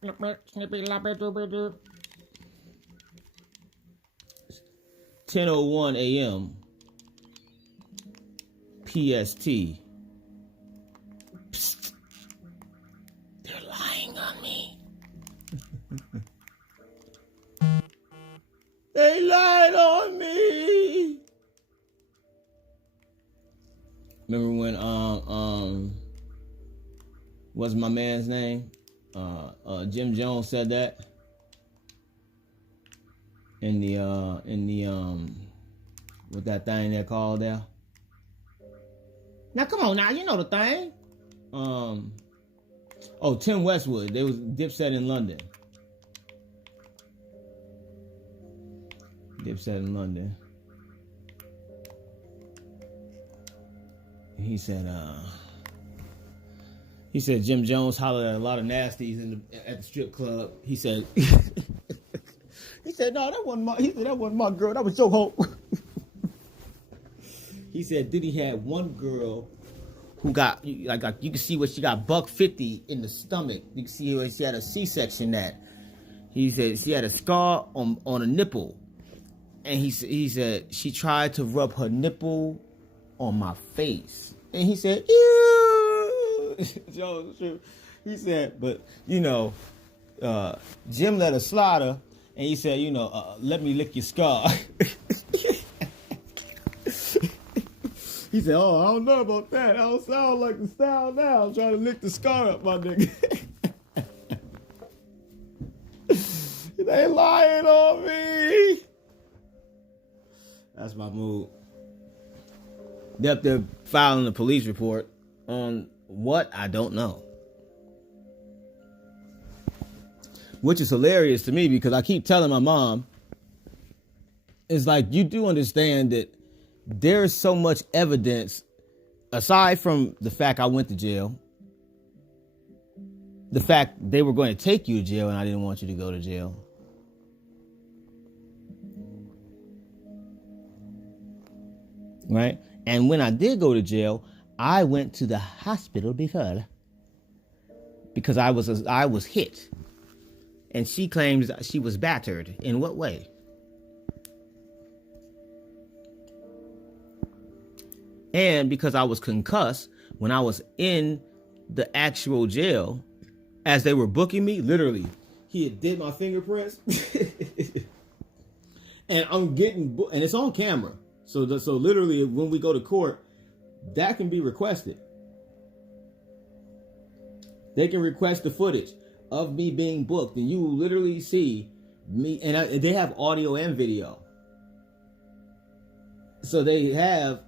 Snippy lappy dooby doo. 10:01 a.m. PST. Psst. They're lying on me. They lied on me. Remember when what's my man's name? Jim Jones said that in the what that thing they're called there. Now come on now, you know the thing. Tim Westwood. They was Dipset in London. Dipset in London. He said Jim Jones hollered at a lot of nasties at the strip club. He said no, that wasn't my girl, that was your hoe. He said Diddy had one girl who got like you can see where she got $150 in the stomach. You can see where she had a C-section at. He said she had a scar on a nipple. And he said she tried to rub her nipple on my face. And he said, ew. He said, but, Jim let her slide her. And he said, let me lick your scar. He said, I don't know about that. I don't sound like the style now. I'm trying to lick the scar up, my nigga. They lying on me. That's my mood. They're up there filing a police report on what? I don't know. Which is hilarious to me because I keep telling my mom, it's like, you do understand that there is so much evidence, aside from the fact I went to jail, the fact they were going to take you to jail and I didn't want you to go to jail. Right? And when I did go to jail, I went to the hospital because I was hit. And she claims she was battered. In what way? And because I was concussed when I was in the actual jail, as they were booking me, literally, he had did my fingerprints. And I'm getting, and it's on camera. So literally, when we go to court, that can be requested. They can request the footage of me being booked, and you will literally see me. And they have audio and video. So they have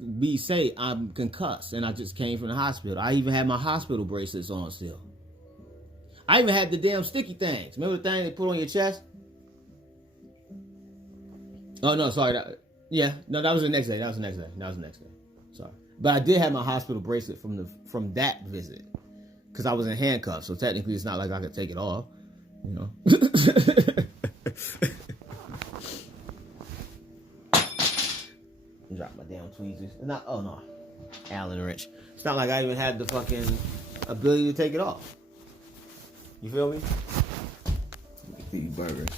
me say I'm concussed, and I just came from the hospital. I even had my hospital bracelets on still. I even had the damn sticky things. Remember the thing they put on your chest? Oh no, sorry. That was the next day. Sorry. But I did have my hospital bracelet from that visit. Because I was in handcuffs. So technically it's not like I could take it off. Drop my damn tweezers. Oh no. Allen wrench. It's not like I even had the fucking ability to take it off. You feel me? Let me feed you burgers.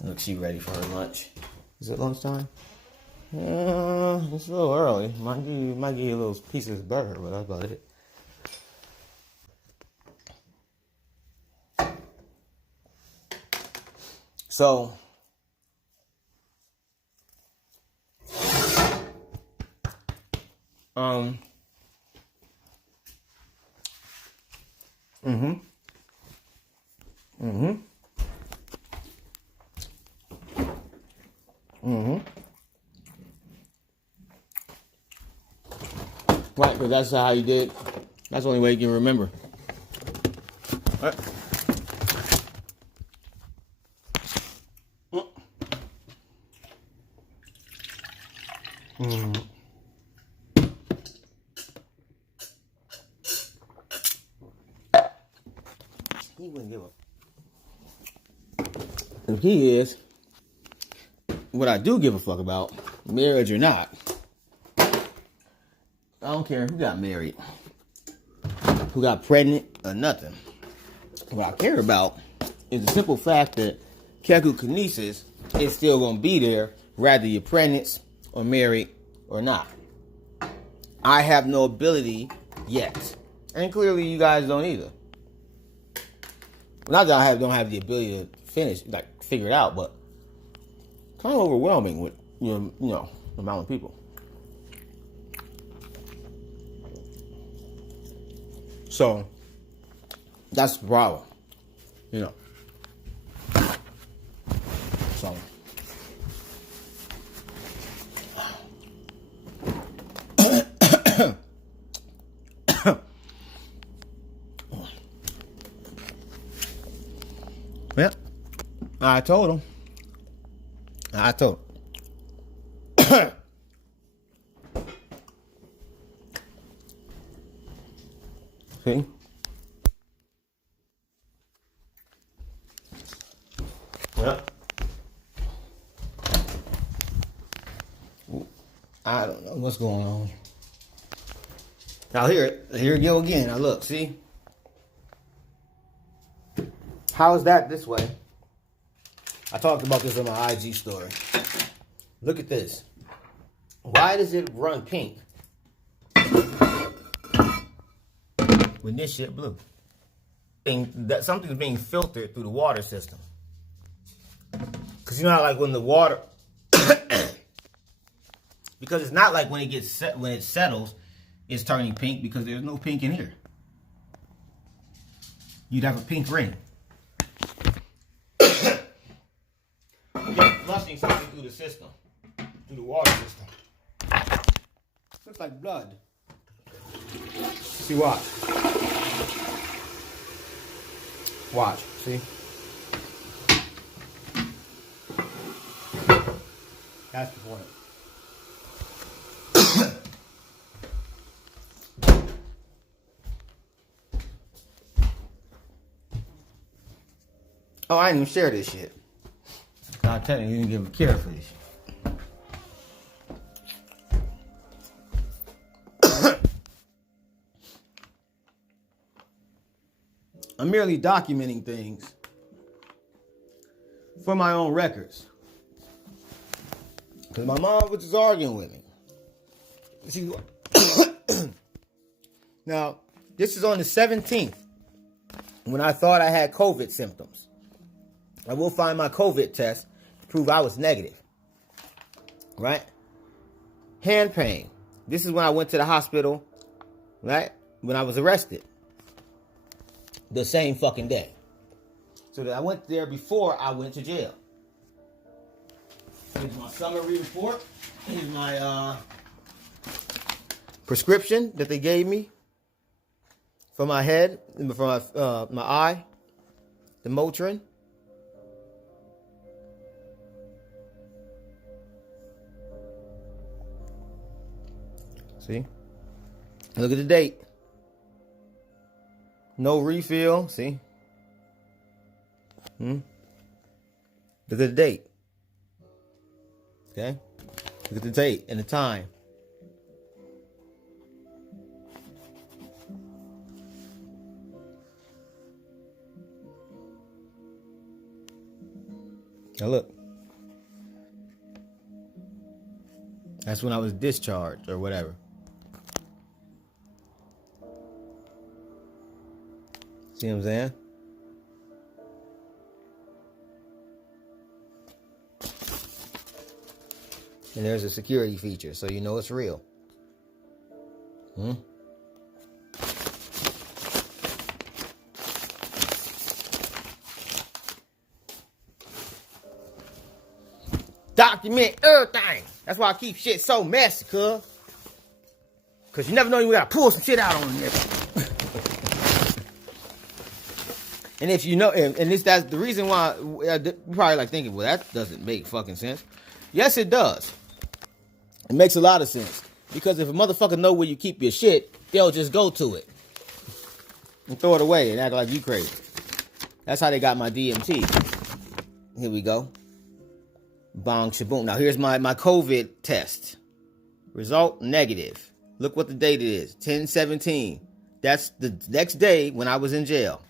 Look, she ready for her lunch. Is it lunchtime? It's a little early. Might give you a little piece of burger, but that's about it. So, Right, because that's how you did. That's the only way you can remember. All right. He wouldn't give up. The key is, what I do give a fuck about, marriage or not, I don't care who got married, who got pregnant or nothing. What I care about is the simple fact that Keku kinesis is still going to be there, whether you're pregnant or married or not. I have no ability yet. And clearly you guys don't either. Not that I don't have the ability to figure it out, but kind of overwhelming with, you know, the amount of people. So, that's the problem. You know. So. Yeah. I told him. See? Yeah. I don't know what's going on. Now here we go again. Now look, see? How is that this way? I talked about this on my IG story. Look at this. Why does it run pink when this shit blue? That something's being filtered through the water system. Because you know how, like, when the water, because it's not like when it settles, it's turning pink, because there's no pink in here. You'd have a pink ring. You're flushing something through the system, through the water system. Looks like blood. See, watch. Watch, see? That's the point. Oh, I didn't even share this shit. I'm telling you, you didn't give a care for this shit. I'm merely documenting things for my own records. Because my mom was just arguing with me. Now, this is on the 17th, when I thought I had COVID symptoms. I will find my COVID test to prove I was negative. Right? Hand pain. This is when I went to the hospital, right? When I was arrested. The same fucking day. So that I went there before I went to jail. Here's my summary report. Here's my prescription that they gave me for my head, for my eye, the Motrin. See? Look at the date. No refill. See? Look at the date. Okay? Look at the date and the time. Now look. That's when I was discharged or whatever. See what I'm saying? And there's a security feature, so you know it's real. Document everything. That's why I keep shit so messy, cuz. Because you never know, you gotta pull some shit out on there. And if you know, and that's the reason why, you're probably like thinking, well, that doesn't make fucking sense. Yes, it does. It makes a lot of sense. Because if a motherfucker know where you keep your shit, they'll just go to it. And throw it away and act like you crazy. That's how they got my DMT. Here we go. Bong shaboom. Now here's my COVID test. Result negative. Look what the date it is. 10/17. That's the next day when I was in jail.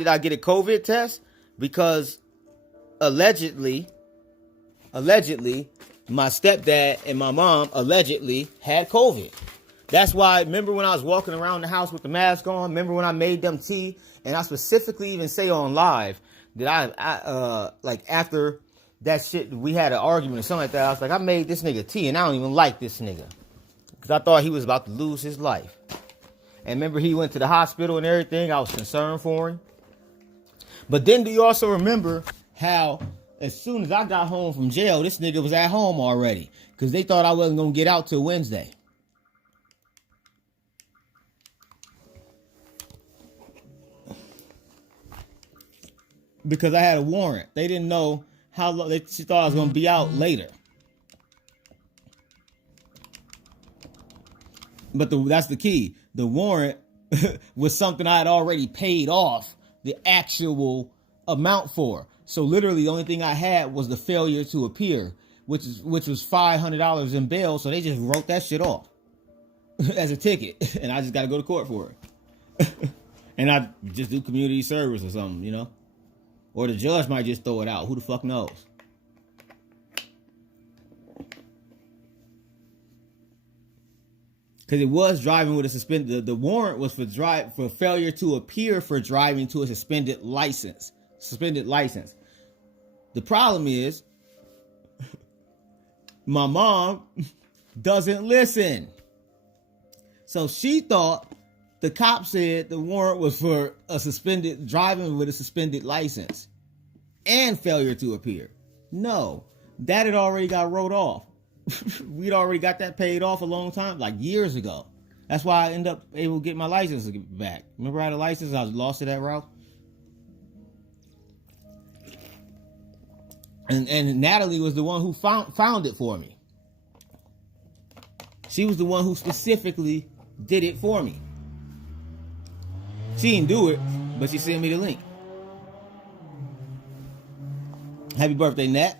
did I get a COVID test? Because allegedly, my stepdad and my mom allegedly had COVID. That's why, remember when I was walking around the house with the mask on? Remember when I made them tea? And I specifically even say on live that I like after that shit, we had an argument or something like that. I was like, I made this nigga tea and I don't even like this nigga. Because I thought he was about to lose his life. And remember he went to the hospital and everything. I was concerned for him. But then do you also remember how as soon as I got home from jail, this nigga was at home already? Because they thought I wasn't going to get out till Wednesday. Because I had a warrant. They didn't know how long. She thought I was going to be out later. But that's the key. The warrant was something I had already paid off the actual amount for. So literally the only thing I had was the failure to appear, which was $500 in bail. So they just wrote that shit off as a ticket. And I just got to go to court for it. And I just do community service or something, you know? Or the judge might just throw it out. Who the fuck knows? Because it was driving with a suspended. The warrant was for failure to appear for driving to a suspended license. The problem is, my mom doesn't listen. So she thought the cop said the warrant was for driving with a suspended license and failure to appear. No, that had already got wrote off. We'd already got that paid off a long time, like years ago. That's why I ended up able to get my license back. Remember I had a license, I was lost to that route. And Natalie was the one who found it for me. She was the one who specifically did it for me. She didn't do it, but she sent me the link. Happy birthday, Nat.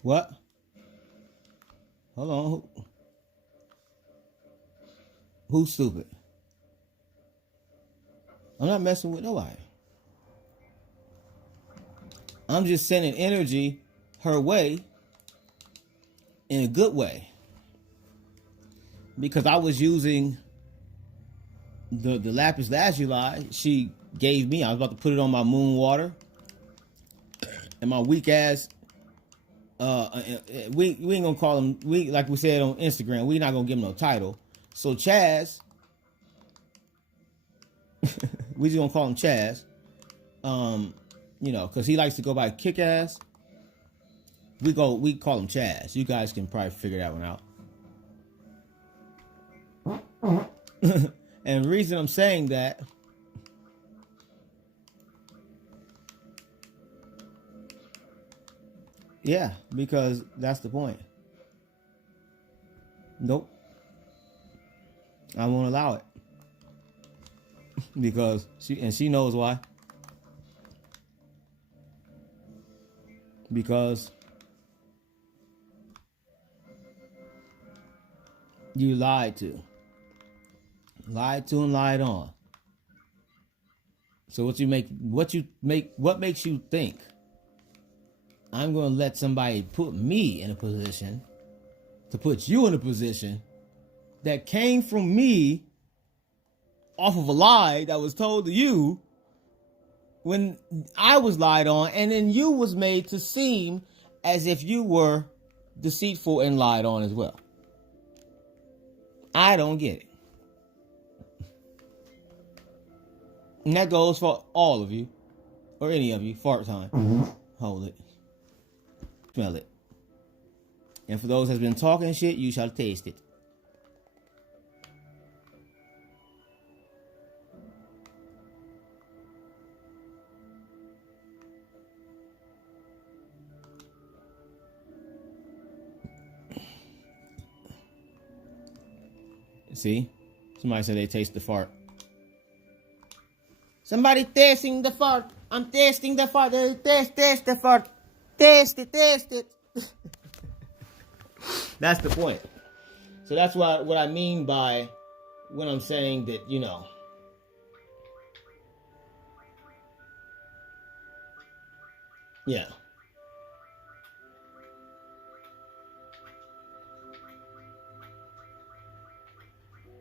What? Hold on. Who's stupid? I'm not messing with nobody. I'm just sending energy her way in a good way. Because I was using the lapis lazuli she gave me. I was about to put it on my moon water. And my weak ass, we ain't gonna call him, like we said on Instagram, we not gonna give him no title. So Chaz, we just gonna call him Chaz. You know, because he likes to go by Kick Ass. We call him Chaz. You guys can probably figure that one out. And the reason I'm saying that, yeah, because that's the point. Nope. I won't allow it. Because she knows why. Because you lied to and lied on. So what makes you think I'm going to let somebody put me in a position to put you in a position that came from me off of a lie that was told to you when I was lied on, and then you was made to seem as if you were deceitful and lied on as well. I don't get it. And that goes for all of you, or any of you. Fart time. Mm-hmm. Hold it. Smell it. And for those that's been talking shit, you shall taste it. See? Somebody said they taste the fart. Somebody tasting the fart. I'm tasting the fart. Taste the fart. Taste it. That's the point. So that's what I mean by when I'm saying that, you know. Yeah.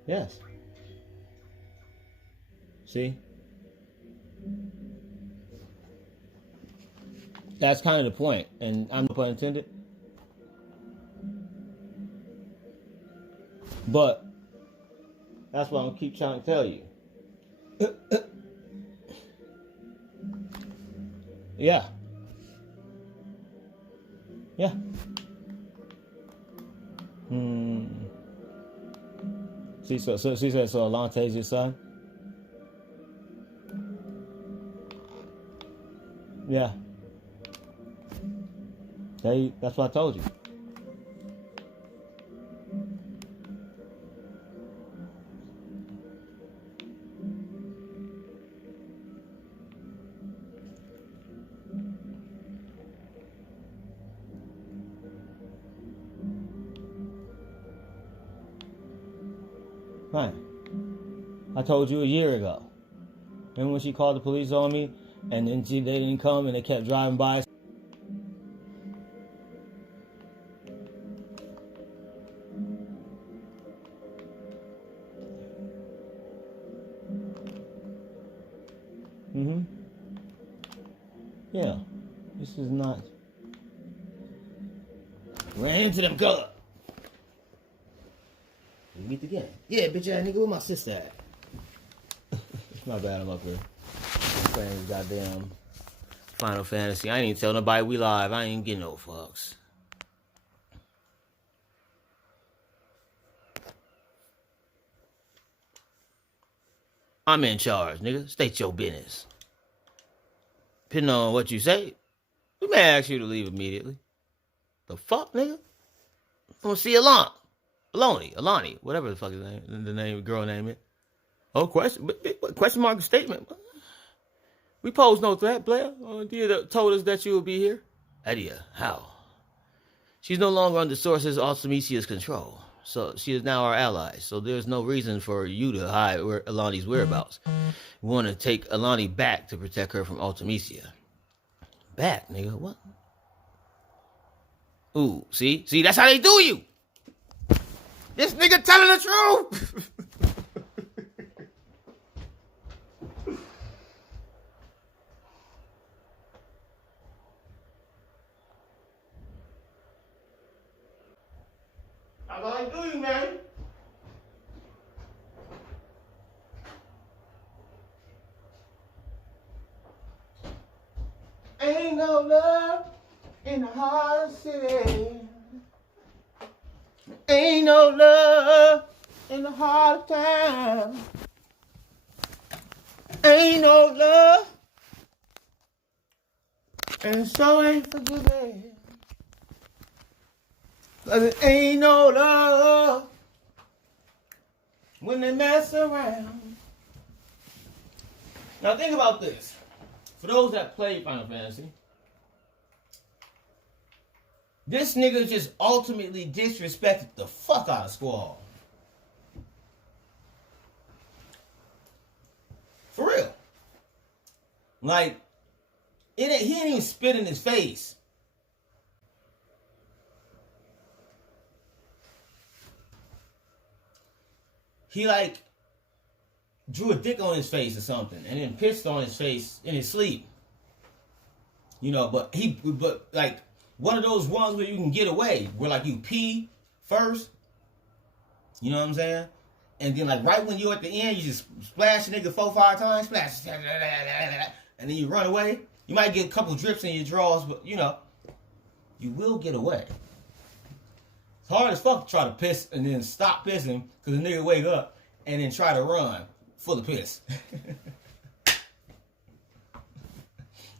Yes. See? That's kind of the point. And I'm no pun intended. But that's what I'm gonna keep trying to tell you. Yeah. Yeah. See, so she said, so Alonte's your son? Yeah. That's what I told you. Right. I told you a year ago. Remember when she called the police on me, and then they didn't come, and they kept driving by. Yeah. This is not. Ran into them color. We meet again. Yeah, bitch ass nigga, where my sister at? It's not bad, I'm up here. Playing goddamn Final Fantasy. I ain't even tell nobody we live. I ain't getting no fucks. I'm in charge, nigga. State your business. Depending on what you say, we may ask you to leave immediately. The fuck, nigga? I'm gonna see Alani, whatever the fuck his name, the name, girl name it. Oh, question mark statement. We pose no threat, Blair. You told us that you would be here. Adia, how? She's no longer under Source's Artemisia's control. So she is now our ally. So there's no reason for you to hide Alani's whereabouts. We want to take Alani back to protect her from Artemisia. Back, nigga. What? Ooh, see, that's how they do you. This nigga telling the truth. That's how they do you, man. Ain't no love in the heart of the city. Ain't no love in the heart of town. Ain't no love, and so ain't forgiving. 'Cause it ain't no love when they mess around. Now think about this. For those that play Final Fantasy, this nigga just ultimately disrespected the fuck out of Squall. For real. Like, he didn't even spit in his face. He like drew a dick on his face or something and then pissed on his face in his sleep. You know, but like one of those ones where you can get away, where like you pee first. You know what I'm saying? And then like right when you're at the end, you just splash a nigga 4-5 times, splash, and then you run away. You might get a couple drips in your drawers, but you know, you will get away. It's hard as fuck to try to piss and then stop pissing because the nigga wake up and then try to run full of piss.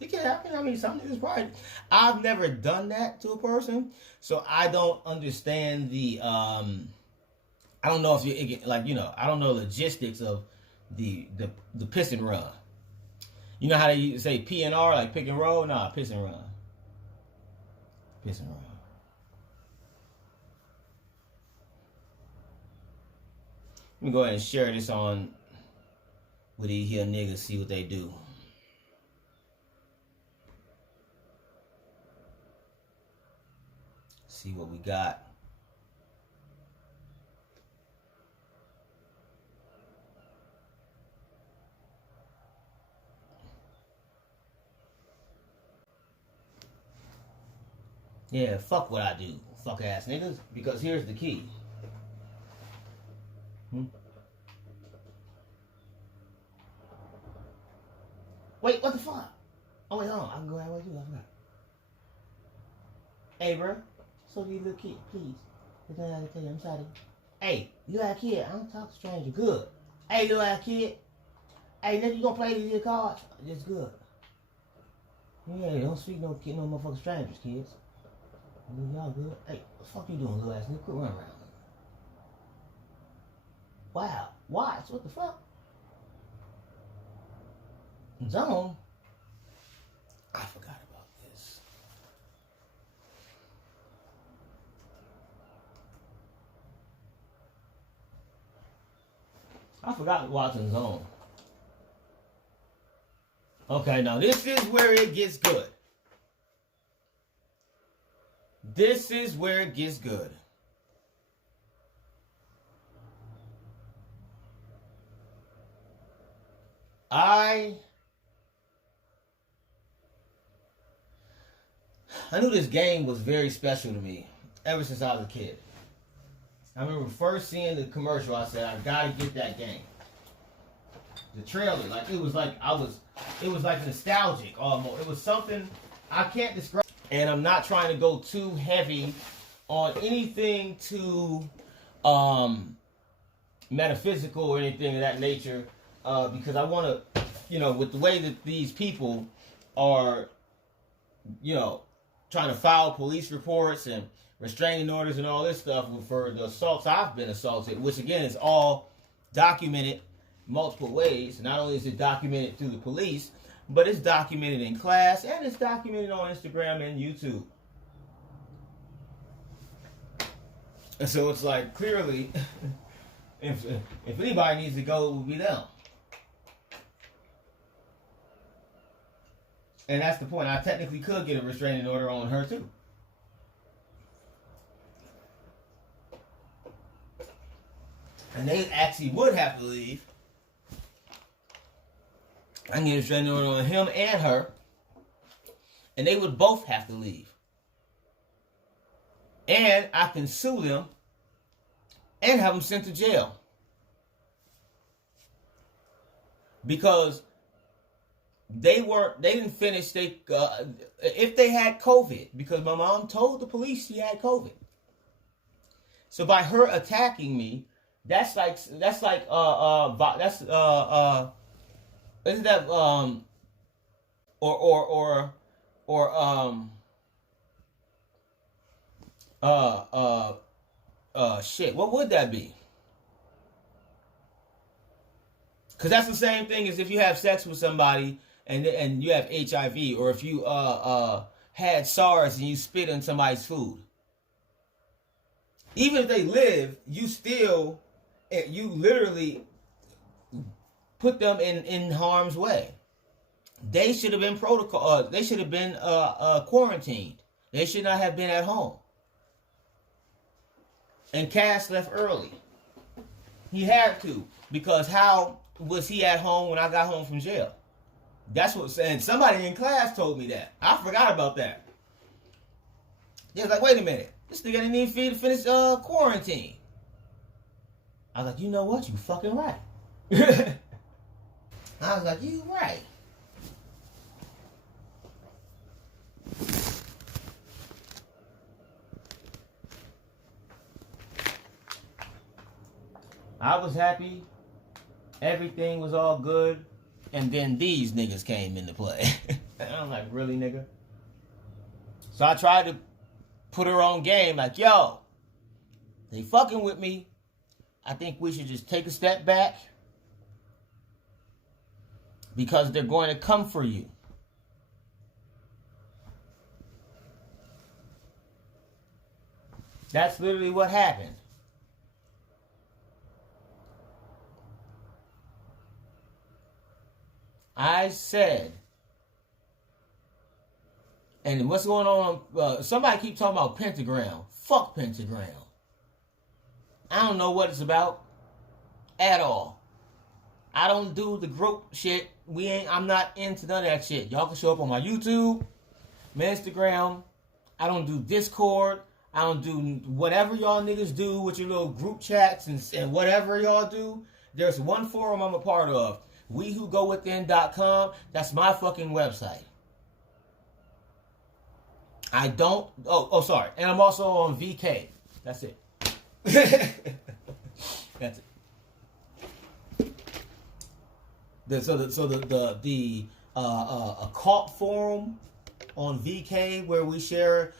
It can happen. I mean, some niggas probably. I've never done that to a person, so I don't understand the. I don't know if you like, you know, I don't know logistics of the piss and run. You know how they say P and R, like pick and roll? Nah, piss and run. Piss and run. Let me go ahead and share this on with these here niggas, see what they do. See what we got. Yeah, fuck what I do, fuck ass niggas, because here's the key. Wait, what the fuck? Oh wait, hold on, I can go that way too, I forgot. Hey, bro, so these little kid, please. There's nothing I can tell you, I'm sorry. Hey, you got a kid, I don't talk to strangers, good. Hey, little ass kid. Hey, nigga, you gonna play these cards? It's good. Yeah, don't speak no kid, no motherfucking strangers, kids. Y'all good? Hey, what the fuck you doing, little ass nigga? Quit running around. Wow, watch, what the fuck? Zone? I forgot about this. I forgot watching Zone. Okay, now this is where it gets good. This is where it gets good. I knew this game was very special to me ever since I was a kid. I remember first seeing the commercial, I said, I gotta get that game. The trailer, it was like nostalgic almost. It was something I can't describe. And I'm not trying to go too heavy on anything too metaphysical or anything of that nature, because I want to, with the way that these people are, trying to file police reports and restraining orders and all this stuff for the assaults I've been assaulted, which again is all documented multiple ways. Not only is it documented through the police, but it's documented in class and it's documented on Instagram and YouTube. And so it's like, clearly, if anybody needs to go, it would be them. And that's the point. I technically could get a restraining order on her too. And they actually would have to leave. I can get a restraining order on him and her. And they would both have to leave. And I can sue them and have them sent to jail. Because they didn't finish, if they had COVID, because my mom told the police she had COVID. So by her attacking me, isn't that, shit, what would that be? Because that's the same thing as if you have sex with somebody and you have HIV, or if you had SARS and you spit in somebody's food. Even if they live, you literally put them in harm's way. They should have been they should have been quarantined. They should not have been at home. And Cass left early. He had to, because how was he at home when I got home from jail? That's what, and somebody in class told me that. I forgot about that. They was like, wait a minute, this nigga didn't even finish quarantine. I was like, you know what? You fucking right. I was like, you right. I was happy. Everything was all good. And then these niggas came into play. And I'm like, really, nigga? So I tried to put her on game, like, yo, they fucking with me. I think we should just take a step back, because they're going to come for you. That's literally what happened. I said, and what's going on? Somebody keep talking about Pentagram. Fuck Pentagram. I don't know what it's about at all. I don't do the group shit. I'm not into none of that shit. Y'all can show up on my YouTube, my Instagram. I don't do Discord. I don't do whatever y'all niggas do with your little group chats and whatever y'all do. There's one forum I'm a part of. WeWhoGoWithin.com. That's my fucking website. I don't... Oh, sorry. And I'm also on VK. That's it. That's it. The occult forum on VK where we share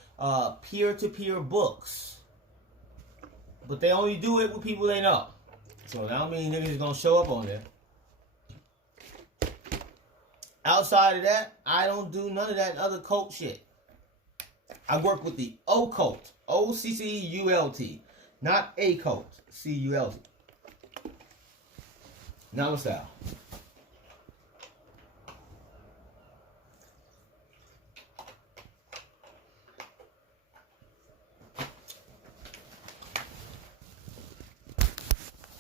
peer-to-peer books, but they only do it with people they know. So that don't mean niggas is gonna show up on there. Outside of that, I don't do none of that other cult shit. I work with the occult, OCCULT, not a cult, CULT. Namaste.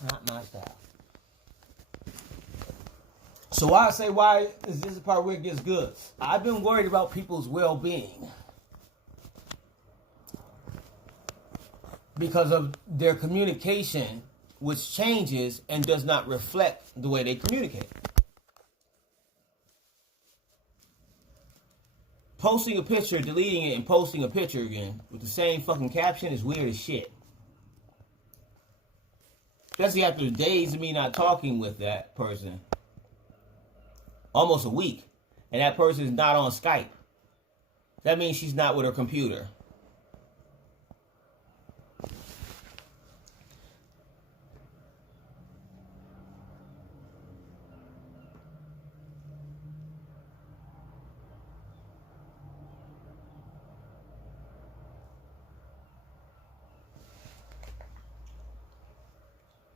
Not my style. So why is this the part where it gets good? I've been worried about people's well-being because of their communication, which changes and does not reflect the way they communicate. Posting a picture, deleting it, and posting a picture again with the same fucking caption is weird as shit. Especially after days of me not talking with that person. Almost a week. And that person is not on Skype. That means she's not with her computer.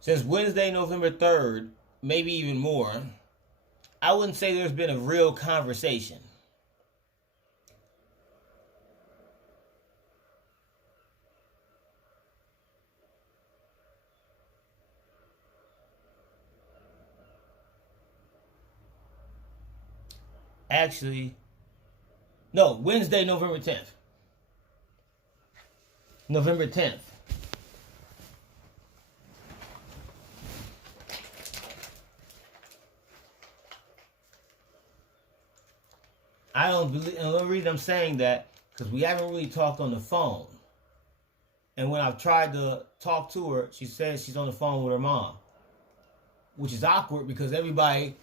Since Wednesday, November 3rd, maybe even more, I wouldn't say there's been a real conversation. Actually, no, Wednesday, November 10th. November 10th. I don't believe, and the only reason I'm saying that, because we haven't really talked on the phone. And when I've tried to talk to her, she says she's on the phone with her mom. Which is awkward because everybody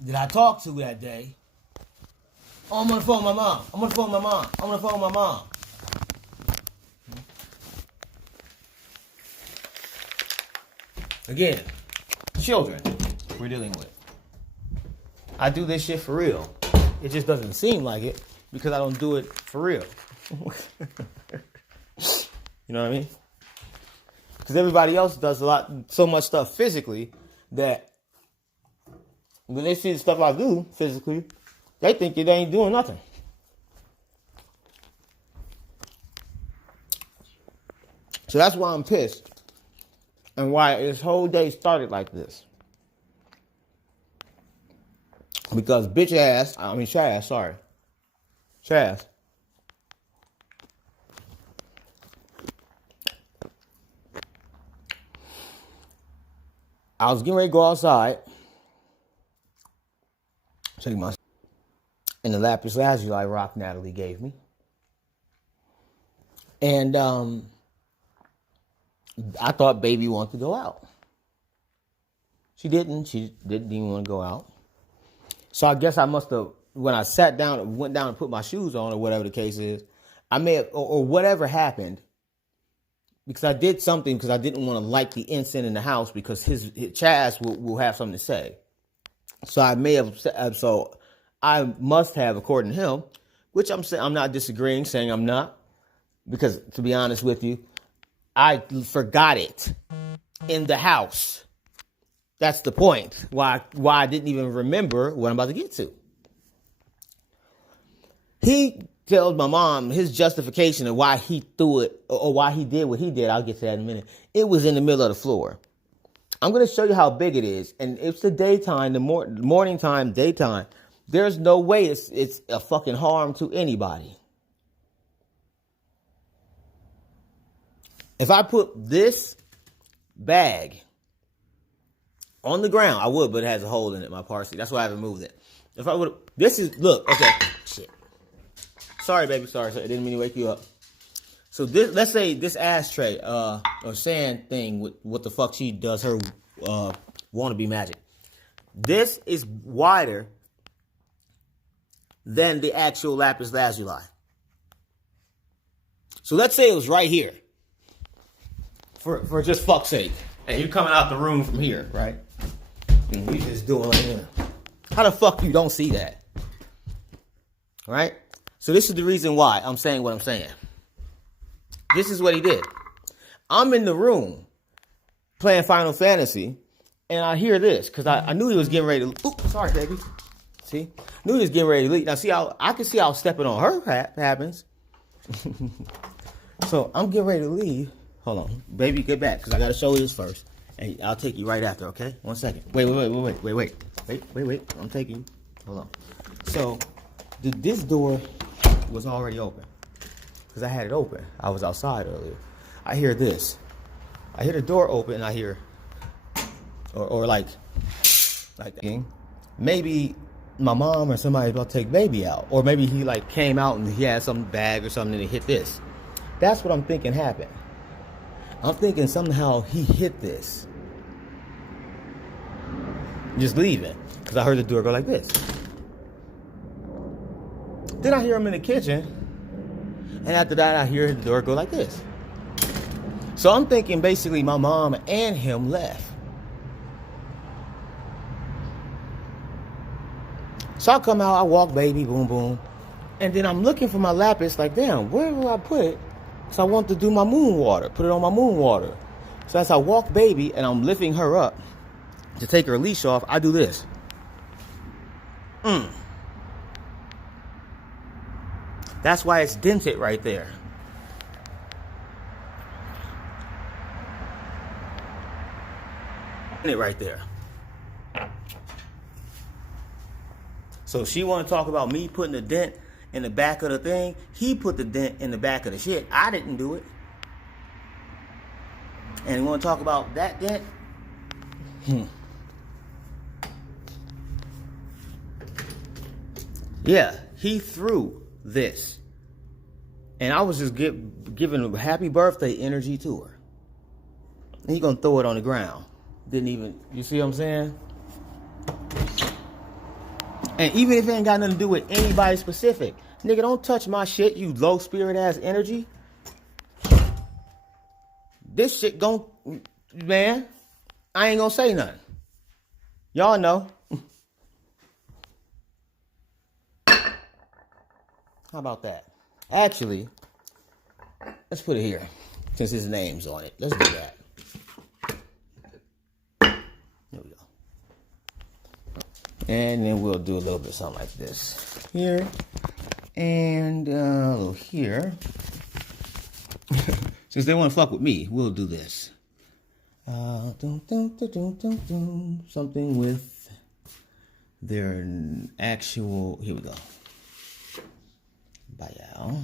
that I talked to that day, oh, I'm on the phone with my mom. I'm on the phone with my mom. I'm on the phone with my mom. Again, children we're dealing with. I do this shit for real. It just doesn't seem like it because I don't do it for real. You know what I mean? Because everybody else does so much stuff physically that when they see the stuff I do physically, they think it ain't doing nothing. So that's why I'm pissed and why this whole day started like this. Because Chaz. I was getting ready to go outside. Check my and the lapis lazuli rock Natalie gave me. And I thought baby wanted to go out. She didn't even want to go out. So I guess I must have, when I went down and put my shoes on or whatever the case is, I may have, or whatever happened, because I did something because I didn't want to light the incense in the house because his Chaz will have something to say. So I must have, according to him, which I'm not disagreeing, saying I'm not, because to be honest with you, I forgot it in the house. That's the point. Why I didn't even remember what I'm about to get to. He tells my mom his justification of why he threw it or why he did what he did. I'll get to that in a minute. It was in the middle of the floor. I'm going to show you how big it is. And it's the daytime, the morning time, daytime. There's no way it's a fucking harm to anybody. If I put this bag on the ground, I would, but it has a hole in it, my parsley. That's why I haven't moved it. If I would, look, okay, shit. Sorry, baby, sorry, I didn't mean to wake you up. So this, let's say this ashtray, or sand thing with what the fuck she does her, wannabe magic. This is wider than the actual lapis lazuli. So let's say it was right here. For just fuck's sake. And you're coming out the room from here, right? And we just doing like that. How the fuck you don't see that? Right? So this is the reason why I'm saying what I'm saying. This is what he did. I'm in the room playing Final Fantasy, and I hear this, because I knew he was getting ready to... Oops, sorry, baby. See? Knew he was getting ready to leave. Now, see how... I can see how stepping on her happens. So, I'm getting ready to leave. Hold on. Baby, get back, because I got to show you this first. And I'll take you right after, okay? 1 second. Wait. I'm taking you. Hold on. So, this door was already open. Because I had it open. I was outside earlier. I hear this. I hear the door open, and I hear... Or like that. Maybe my mom or somebody about to take baby out. Or maybe he like came out and he had some bag or something and he hit this. That's what I'm thinking happened. I'm thinking somehow he hit this. Just leaving. Because I heard the door go like this. Then I hear him in the kitchen. And after that, I hear the door go like this. So I'm thinking basically my mom and him left. So I come out, I walk baby, boom, boom. And then I'm looking for my lapis, like, damn, where will I put it? So I want to do my moon water, put it on my moon water. So as I walk baby and I'm lifting her up to take her leash off, I do this. That's why it's dented right there. It right there. So she want to talk about me putting a dent in the back of the thing. He put the dent in the back of the shit. I didn't do it. And you want to talk about that dent? Yeah, he threw this. And I was just giving a happy birthday energy to her. And he gonna throw it on the ground. Didn't even, you see what I'm saying? And even if it ain't got nothing to do with anybody specific, nigga, don't touch my shit, you low spirit ass energy. This shit gon', man, I ain't gonna say nothing. Y'all know. How about that? Actually, let's put it here, since his name's on it. Let's do that. There we go. And then we'll do a little bit something like this here. And a little here. Since they want to fuck with me, we'll do this. Something with their actual... Here we go. Bayao.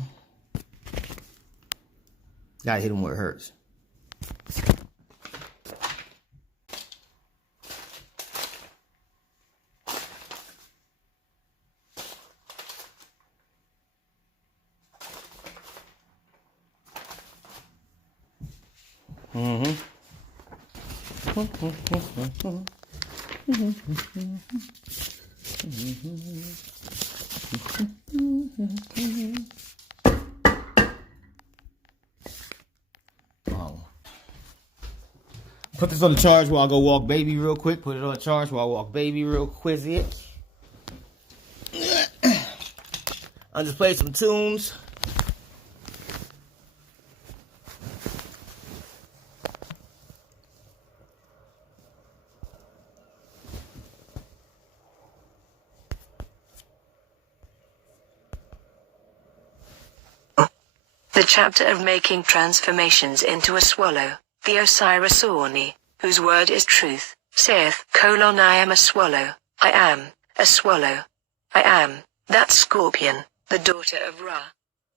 Gotta hit them where it hurts. Put this on the charge while I go walk baby real quick. Put it on the charge while I walk baby real quick. I'll just play some tunes. The chapter of making transformations into a swallow, the Osiris Orni, whose word is truth, saith, I am a swallow, I am a swallow. I am that scorpion, the daughter of Ra.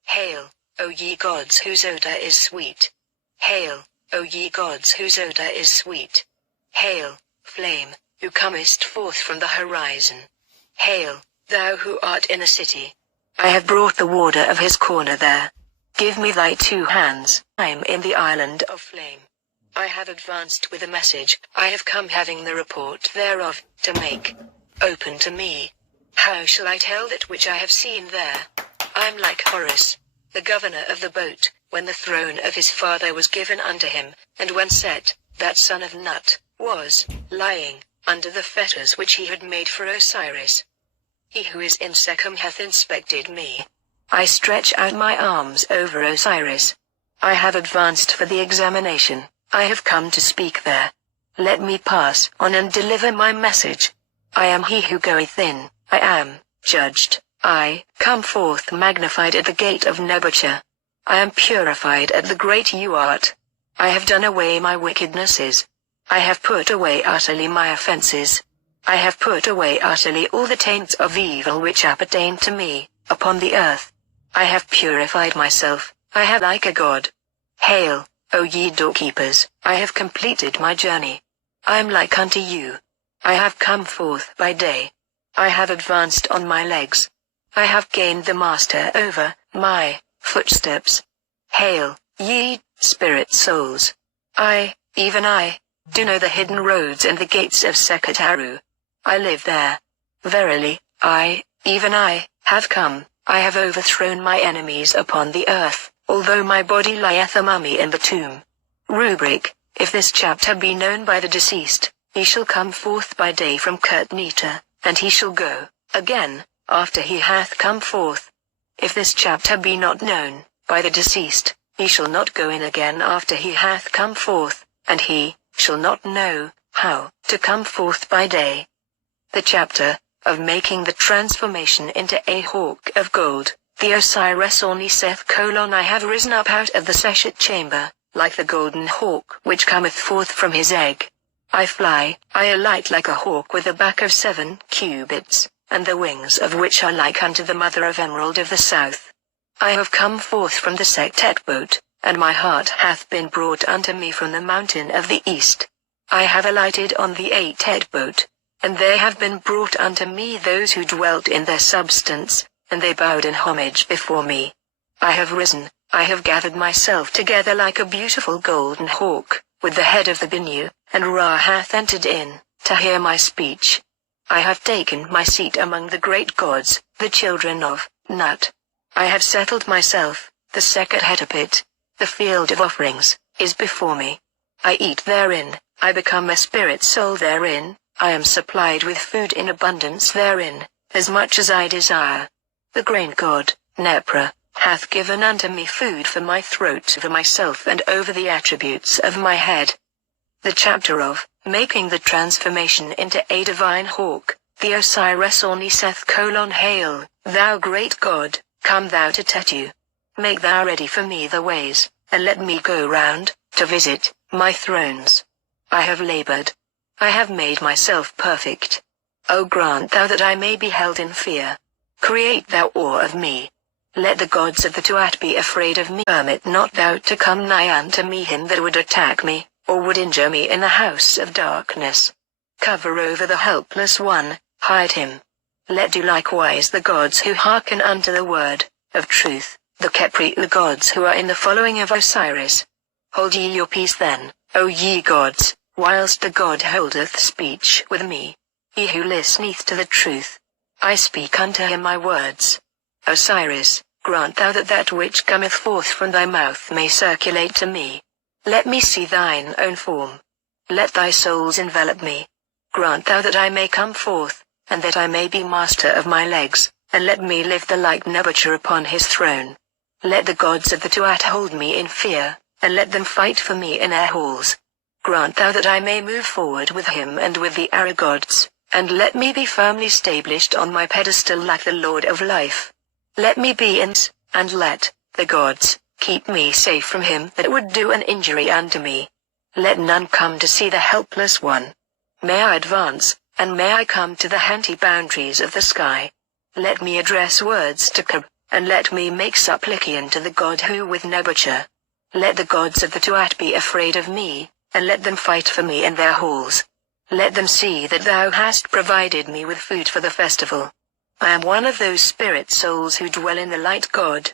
Hail, O ye gods whose odor is sweet. Hail, O ye gods whose odor is sweet. Hail, flame, who comest forth from the horizon. Hail, thou who art in a city. I have brought the warder of his corner there. Give me thy 2 hands. I am in the island of flame. I have advanced with a message, I have come having the report thereof, to make open to me. How shall I tell that which I have seen there? I am like Horus, the governor of the boat, when the throne of his father was given unto him, and when Set, that son of Nut, was lying under the fetters which he had made for Osiris. He who is in Sekhem hath inspected me. I stretch out my arms over Osiris. I have advanced for the examination, I have come to speak there. Let me pass on and deliver my message. I am he who goeth in, I am judged. I come forth magnified at the gate of Nebuchadnezzar. I am purified at the great you art. I have done away my wickednesses. I have put away utterly my offenses. I have put away utterly all the taints of evil which appertain to me, upon the earth. I have purified myself, I have like a god. Hail, O ye doorkeepers, I have completed my journey. I am like unto you. I have come forth by day. I have advanced on my legs. I have gained the master over my footsteps. Hail, ye spirit souls. I, even I, do know the hidden roads and the gates of Seketaru. I live there. Verily, I, even I, have come, I have overthrown my enemies upon the earth, although my body lieth a mummy in the tomb. Rubric, if this chapter be known by the deceased, he shall come forth by day from Kurtnita, and he shall go, again, after he hath come forth. If this chapter be not known, by the deceased, he shall not go in again after he hath come forth, and he shall not know how to come forth by day. The chapter of making the transformation into a hawk of gold, the Osiris Orni saith, I have risen up out of the Seshet chamber, like the golden hawk which cometh forth from his egg. I fly, I alight like a hawk with a back of 7 cubits, and the wings of which are like unto the mother of emerald of the south. I have come forth from the Sektet boat, and my heart hath been brought unto me from the mountain of the east. I have alighted on the 8-head boat, and there have been brought unto me those who dwelt in their substance, and they bowed in homage before me. I have risen, I have gathered myself together like a beautiful golden hawk, with the head of the Binu, and Ra hath entered in, to hear my speech. I have taken my seat among the great gods, the children of Nut. I have settled myself, the Sekhet Hetepet. The field of offerings is before me. I eat therein, I become a spirit soul therein, I am supplied with food in abundance therein, as much as I desire. The grain god, Nepra, hath given unto me food for my throat, for myself, and over the attributes of my head. The chapter of making the transformation into a divine hawk, the Osiris Orni saith, Hail, thou great god, come thou to Tetu. Make thou ready for me the ways, and let me go round, to visit my thrones. I have labored. I have made myself perfect. O grant thou that I may be held in fear. Create thou awe of me. Let the gods of the Tuat be afraid of me. Permit not thou to come nigh unto me him that would attack me, or would injure me in the house of darkness. Cover over the helpless one, hide him. Let do likewise the gods who hearken unto the word of truth, the Kepri, the gods who are in the following of Osiris. Hold ye your peace then, O ye gods, whilst the God holdeth speech with me. He who listeneth to the truth. I speak unto him my words. Osiris, grant thou that that which cometh forth from thy mouth may circulate to me. Let me see thine own form. Let thy souls envelop me. Grant thou that I may come forth, and that I may be master of my legs, and let me live the like Nebuchadnezzar upon his throne. Let the gods of the Tuat hold me in fear, and let them fight for me in their halls. Grant thou that I may move forward with him and with the Aragods, and let me be firmly stablished on my pedestal like the Lord of life. Let me be in, and let the gods keep me safe from him that would do an injury unto me. Let none come to see the helpless one. May I advance, and may I come to the hanty boundaries of the sky. Let me address words to Keku, and let me make supplication to the God who with no butcher. Let the gods of the Tuat be afraid of me, and let them fight for me in their halls. Let them see that thou hast provided me with food for the festival. I am one of those spirit souls who dwell in the light God.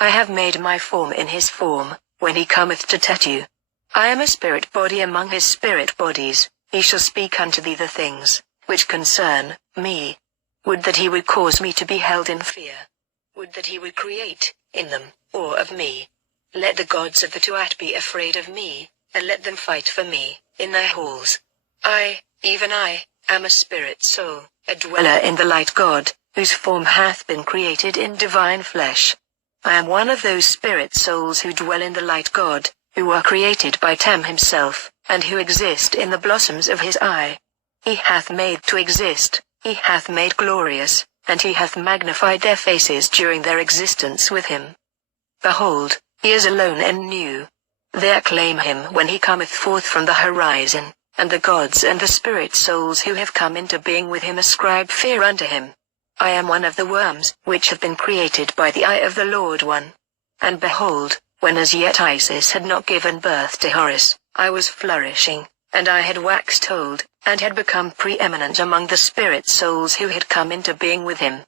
I have made my form in his form, when he cometh to Keku. I am a spirit body among his spirit bodies. He shall speak unto thee the things which concern me. Would that he would cause me to be held in fear. Would that he would create, in them, awe of me. Let the gods of the Tuat be afraid of me, and let them fight for me, in their halls. I, even I, am a spirit soul, a dweller in the light God, whose form hath been created in divine flesh. I am one of those spirit souls who dwell in the light God, who are created by Tem himself, and who exist in the blossoms of his eye. He hath made to exist, he hath made glorious, and he hath magnified their faces during their existence with him. Behold, he is alone and new. They acclaim him when he cometh forth from the horizon, and the gods and the spirit souls who have come into being with him ascribe fear unto him. I am one of the worms which have been created by the eye of the Lord One. And behold, when as yet Isis had not given birth to Horus, I was flourishing, and I had waxed old, and had become preeminent among the spirit souls who had come into being with him.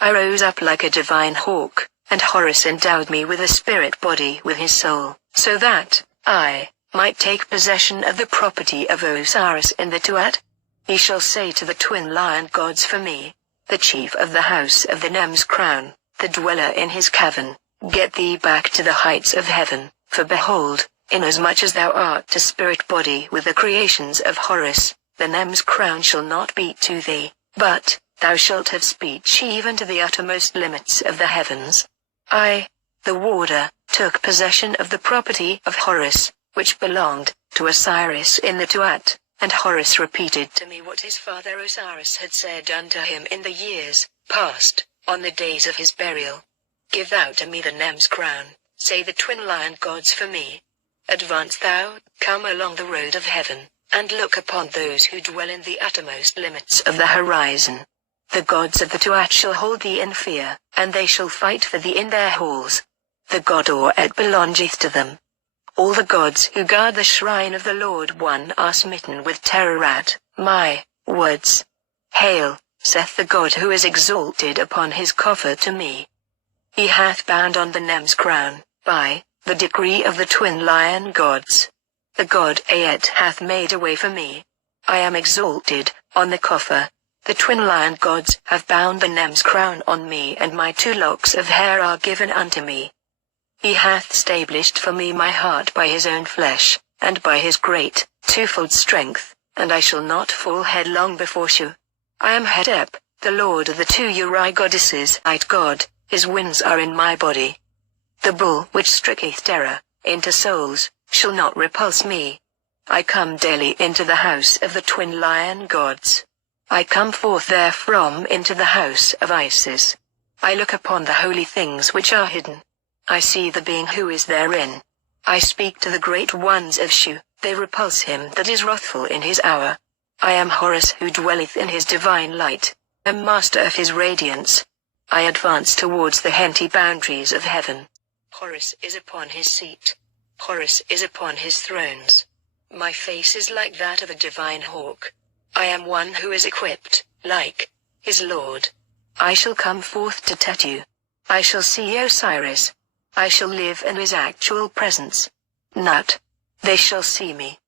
I rose up like a divine hawk, and Horus endowed me with a spirit body with his soul, so that I might take possession of the property of Osiris in the Tuat. He shall say to the twin lion gods for me, the chief of the house of the Nem's crown, the dweller in his cavern, get thee back to the heights of heaven, for behold, inasmuch as thou art a spirit body with the creations of Horus, the Nem's crown shall not be to thee, but thou shalt have speech even to the uttermost limits of the heavens. I, the warder, took possession of the property of Horus, which belonged to Osiris in the Tuat, and Horus repeated to me what his father Osiris had said unto him in the years past, on the days of his burial. Give thou to me the Nem's crown, say the twin lion gods for me. Advance thou, come along the road of heaven, and look upon those who dwell in the uttermost limits of the horizon. The gods of the Tuat shall hold thee in fear, and they shall fight for thee in their halls. The god Or-Et belongeth to them. All the gods who guard the shrine of the Lord One are smitten with terror at my words. Hail, saith the God who is exalted upon his coffer to me. He hath bound on the Nem's crown, by the decree of the twin lion gods. The god Aet hath made a way for me. I am exalted on the coffer. The twin lion gods have bound the Nem's crown on me, and my 2 locks of hair are given unto me. He hath stablished for me my heart by his own flesh, and by his great, twofold strength, and I shall not fall headlong before Shu. I am Hetep, the lord of the 2 Uri goddesses, light God, his winds are in my body. The bull which stricketh terror into souls shall not repulse me. I come daily into the house of the twin lion gods. I come forth therefrom into the house of Isis. I look upon the holy things which are hidden. I see the being who is therein. I speak to the great ones of Shu, they repulse him that is wrathful in his hour. I am Horus who dwelleth in his divine light, am master of his radiance. I advance towards the henty boundaries of heaven. Horus is upon his seat. Horus is upon his thrones. My face is like that of a divine hawk. I am one who is equipped, like his lord. I shall come forth to Keku. I shall see Osiris. I shall live in his actual presence. Nut. They shall see me.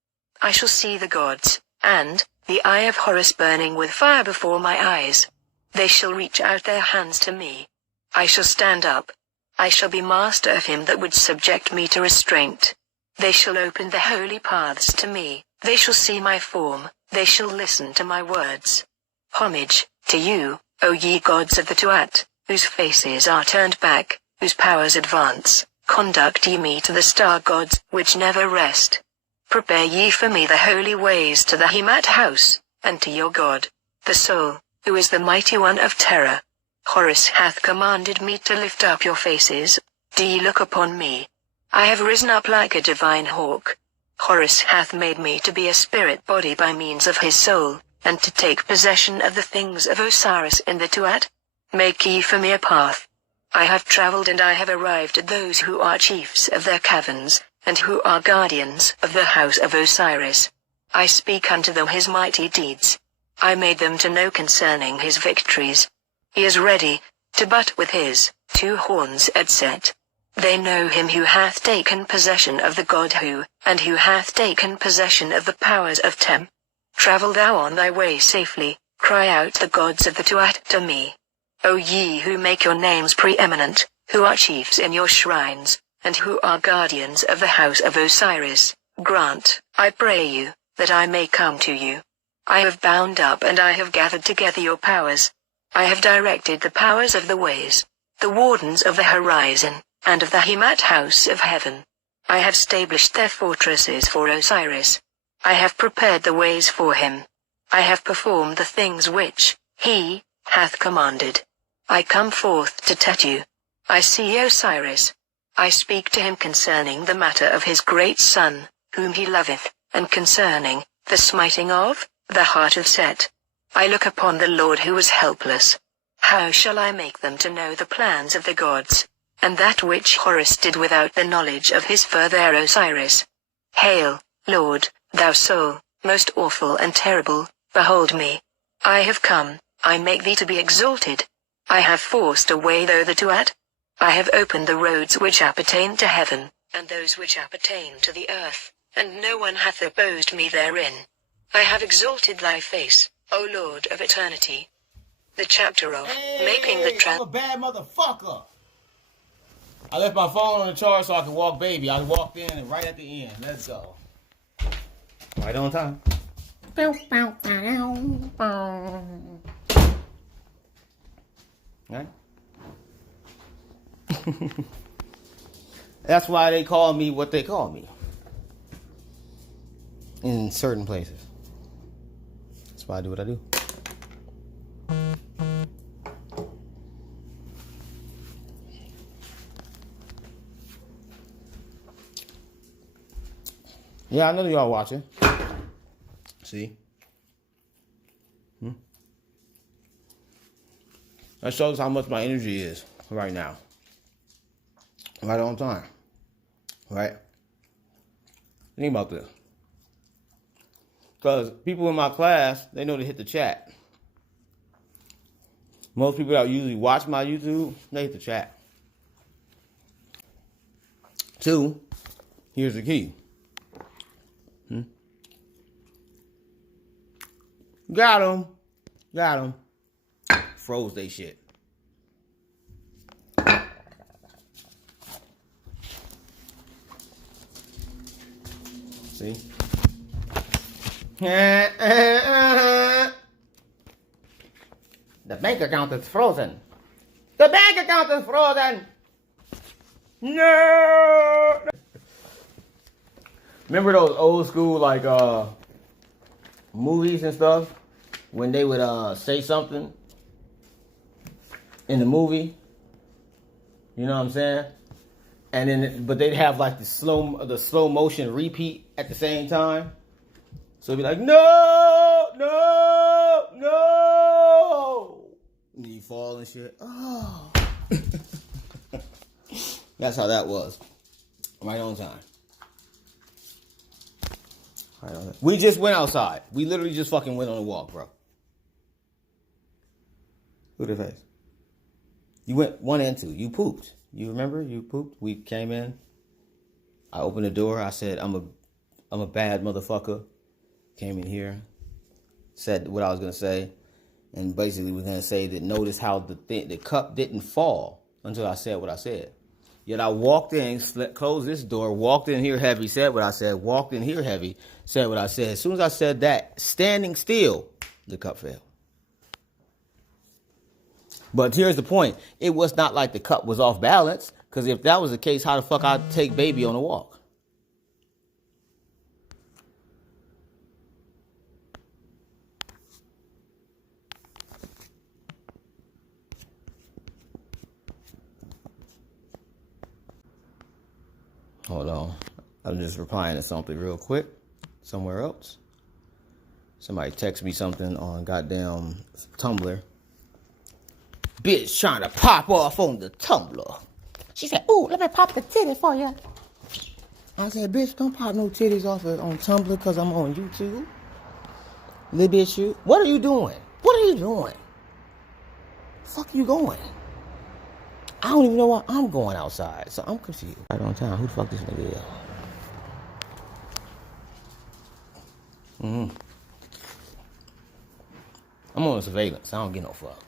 I shall see the gods, and the eye of Horus burning with fire before my eyes. They shall reach out their hands to me. I shall stand up. I shall be master of him that would subject me to restraint. They shall open the holy paths to me. They shall see my form. They shall listen to my words. Homage to you, O ye gods of the Tuat, whose faces are turned back, whose powers advance. Conduct ye me to the star gods, which never rest. Prepare ye for me the holy ways to the Hemat house, and to your God, the soul, who is the mighty one of terror. Horus hath commanded me to lift up your faces. Do ye look upon me? I have risen up like a divine hawk. Horus hath made me to be a spirit body by means of his soul, and to take possession of the things of Osiris in the Tuat. Make ye for me a path. I have travelled and I have arrived at those who are chiefs of their caverns, and who are guardians of the house of Osiris. I speak unto them his mighty deeds. I made them to know concerning his victories. He is ready to butt with his 2 horns etc. They know him who hath taken possession of the God who, and who hath taken possession of the powers of Tem. Travel thou on thy way safely, cry out the gods of the Tuat to me. O ye who make your names preeminent, who are chiefs in your shrines, and who are guardians of the house of Osiris, grant, I pray you, that I may come to you. I have bound up and I have gathered together your powers. I have directed the powers of the ways, the wardens of the horizon, and of the Hemat house of heaven. I have stablished their fortresses for Osiris. I have prepared the ways for him. I have performed the things which he hath commanded. I come forth to Tetu. I see Osiris. I speak to him concerning the matter of his great son, whom he loveth, and concerning the smiting of the heart of Set. I look upon the Lord who was helpless. How shall I make them to know the plans of the gods, and that which Horus did without the knowledge of his further Osiris? Hail, Lord, thou soul, most awful and terrible, behold me. I have come, I make thee to be exalted. I have forced away the Tuat. I have opened the roads which appertain to heaven, and those which appertain to the earth, and no one hath opposed me therein. I have exalted thy face, O Lord of eternity. The chapter of making the I'm a bad motherfucker. I left my phone on the charge so I could walk baby. I walked in and right at the end. Let's go. Right on time. Right? That's why they call me what they call me. In certain places. That's why I do what I do. Yeah, I know y'all watching. See? That shows how much my energy is right now. Right on time. Right? Think about this. Because people in my class, they know to hit the chat. Most people that usually watch my YouTube, they hit the chat. 2, here's the key. Got him. Froze they shit. See? The bank account is frozen. The bank account is frozen. No. Remember those old school like movies and stuff when they would say something in the movie, you know what I'm saying? And then, but they'd have like the slow motion repeat at the same time. So it'd be like, no, and you fall and shit. Oh, that's how that was. Right on time. We just went outside. We literally just fucking went on a walk, bro. Look at the face. You went 1 and 2. You pooped. You remember? You pooped. We came in. I opened the door. I said, I'm a bad motherfucker. Came in here. Said what I was going to say. And basically was going to say that notice how the cup didn't fall until I said what I said. Yet I walked in, closed this door, walked in here heavy, said what I said, walked in here heavy, said what I said. As soon as I said that, standing still, the cup fell. But here's the point. It was not like the cup was off balance, because if that was the case, how the fuck I'd take baby on a walk? Hold on. I'm just replying to something real quick. Somewhere else. Somebody text me something on goddamn Tumblr. Bitch trying to pop off on the Tumblr. She said, ooh, let me pop the titty for you. I said, bitch, don't pop no titties off on Tumblr because I'm on YouTube. Little bitch, you. What are you doing? What are you doing? Fuck you going? I don't even know why I'm going outside, so I'm confused. Right on time. Who the fuck this nigga is? I'm on surveillance. I don't get no fuck.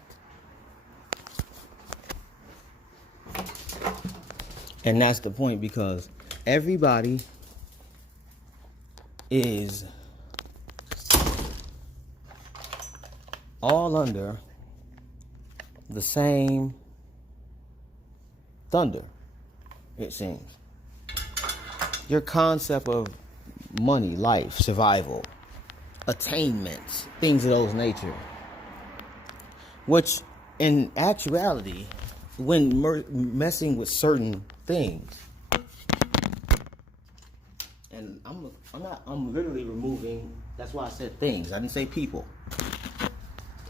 And that's the point, because everybody is all under the same thunder, it seems. Your concept of money, life, survival, attainments, things of those nature, which in actuality, when messing with certain things, and I'm literally removing, that's why I said things, I didn't say people,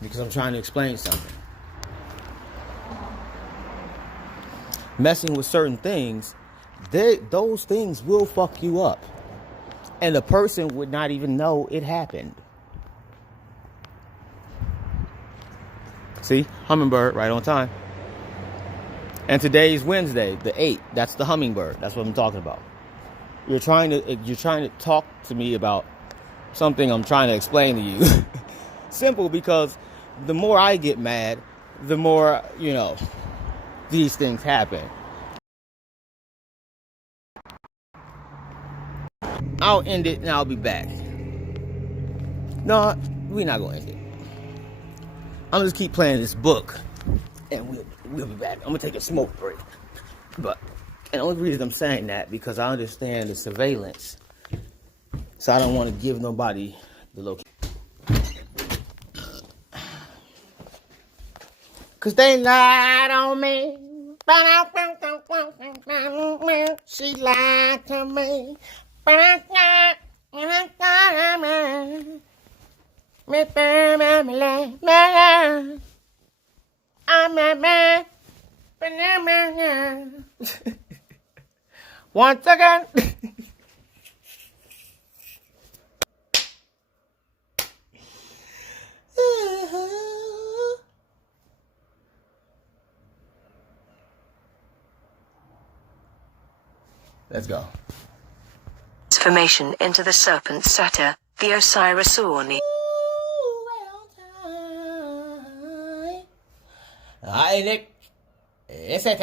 because I'm trying to explain something. Messing with certain things, those things will fuck you up. And the person would not even know it happened. See? Hummingbird, right on time. And today's Wednesday, the 8th. That's the hummingbird. That's what I'm talking about. You're trying to talk to me about something I'm trying to explain to you. Simple, because the more I get mad, the more, these things happen. I'll end it and I'll be back. No, we're not going to end it. I'm just keep playing this book and we'll be back. I'm going to take a smoke break. And the only reason I'm saying that, because I understand the surveillance. So I don't want to give nobody the location. Cause they lied on me. She lied to me. Once again. Let's go. Transformation into the serpent satyr, the Osiris Orni. Hi, Nick. It's it.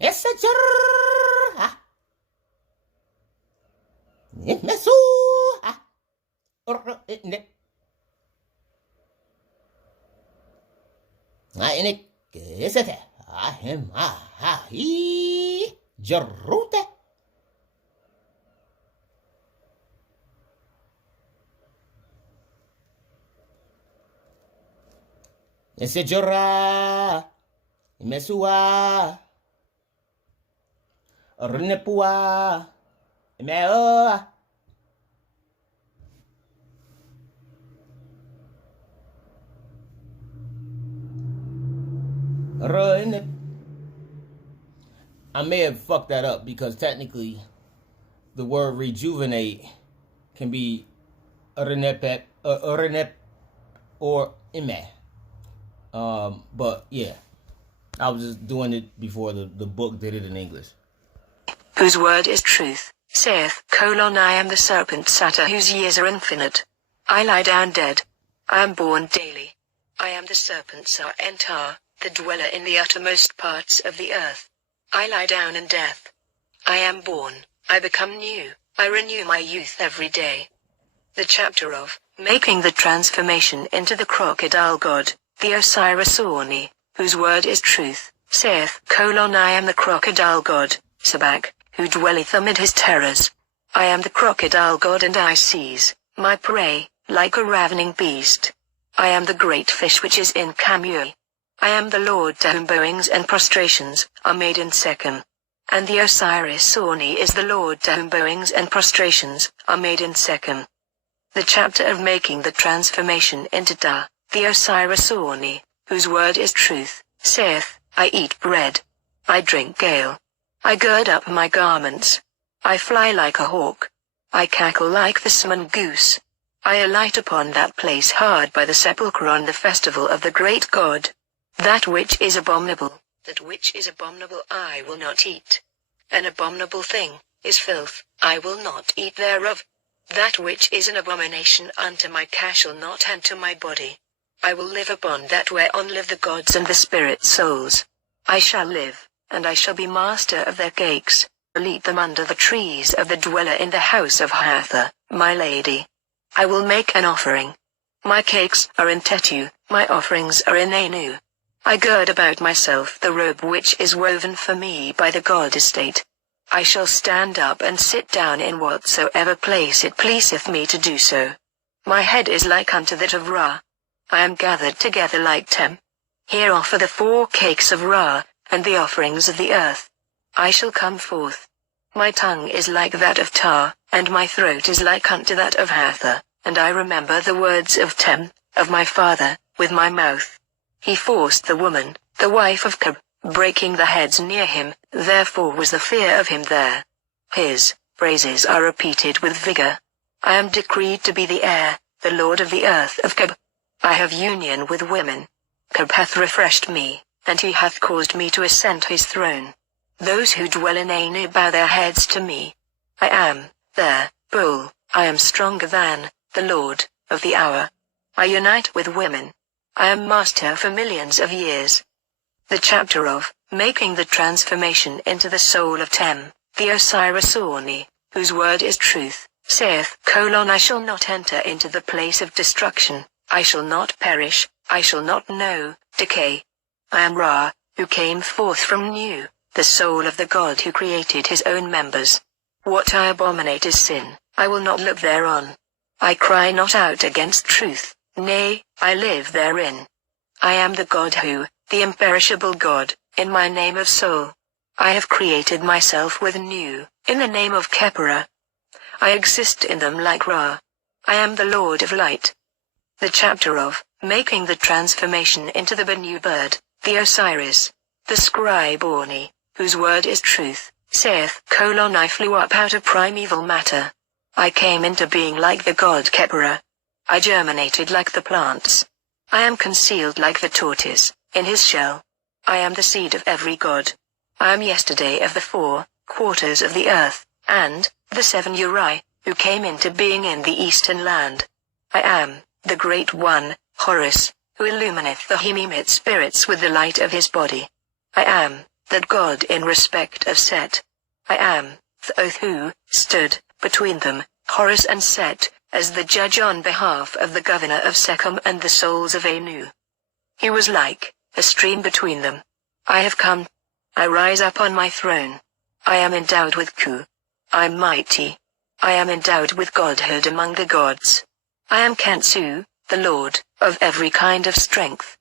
It's a jar. Mesu. Nick. It's it. Ahem. He. Jarute. Ese jorra, mesua, renepua, meo. I may have fucked that up, because technically the word rejuvenate can be renep or ime. But yeah, I was just doing it before the book did it in English. Whose word is truth, saith, I am the serpent satyr whose years are infinite. I lie down dead. I am born daily. I am the serpent Entar, the dweller in the uttermost parts of the earth. I lie down in death. I am born, I become new, I renew my youth every day. The chapter of Making the Transformation into the Crocodile God, the Osiris Orni, whose word is truth, saith, I am the crocodile god, Sabak, who dwelleth amid his terrors. I am the crocodile god and I seize my prey, like a ravening beast. I am the great fish which is in Kamui. I am the Lord to whom bowings and prostrations are made in Shechem. And the Osiris-Orni is the Lord to whom bowings and prostrations are made in Shechem. The chapter of making the transformation into Da, the Osiris-Orni, whose word is truth, saith, I eat bread. I drink ale. I gird up my garments. I fly like a hawk. I cackle like the summon goose. I alight upon that place hard by the sepulchre on the festival of the great God. That which is abominable I will not eat. An abominable thing is filth, I will not eat thereof. That which is an abomination unto my cash shall not enter my body. I will live upon that whereon live the gods and the spirit souls. I shall live, and I shall be master of their cakes, will eat them under the trees of the dweller in the house of Hathor, my lady. I will make an offering. My cakes are in Tetu, my offerings are in Anu. I gird about myself the robe which is woven for me by the god estate. I shall stand up and sit down in whatsoever place it pleaseth me to do so. My head is like unto that of Ra. I am gathered together like Tem. Here offer the 4 cakes of Ra, and the offerings of the earth. I shall come forth. My tongue is like that of Tar, and my throat is like unto that of Hathor, and I remember the words of Tem, of my father, with my mouth. He forced the woman, the wife of Keb, breaking the heads near him, therefore was the fear of him there. His praises are repeated with vigor. I am decreed to be the heir, the lord of the earth of Keb. I have union with women. Keb hath refreshed me, and he hath caused me to ascend his throne. Those who dwell in Anu bow their heads to me. I am their bull, I am stronger than the Lord of the hour. I unite with women. I am master for millions of years. The chapter of making the transformation into the soul of Tem, the Osiris-Orni, whose word is truth, saith, I shall not enter into the place of destruction, I shall not perish, I shall not know decay. I am Ra, who came forth from Nu, the soul of the God who created his own members. What I abominate is sin, I will not look thereon. I cry not out against truth, nay, I live therein. I am the God who, the imperishable God, in my name of soul. I have created myself with Nu, in the name of Khepera. I exist in them like Ra. I am the Lord of light. The chapter of making the transformation into the Benu bird, the Osiris, the scribe Orni, whose word is truth, saith, I flew up out of primeval matter. I came into being like the god Khepera. I germinated like the plants. I am concealed like the tortoise, in his shell. I am the seed of every god. I am yesterday of the 4 quarters of the earth, and the 7 Uri, who came into being in the eastern land. I am the great one, Horus, who illumineth the Hemimite spirits with the light of his body. I am that God in respect of Set. I am the oath who stood between them, Horus and Set, as the judge on behalf of the governor of Shechem and the souls of Anu. He was like a stream between them. I have come. I rise up on my throne. I am endowed with Ku. I am mighty. I am endowed with godhood among the gods. I am Kansu, the Lord, of every kind of strength.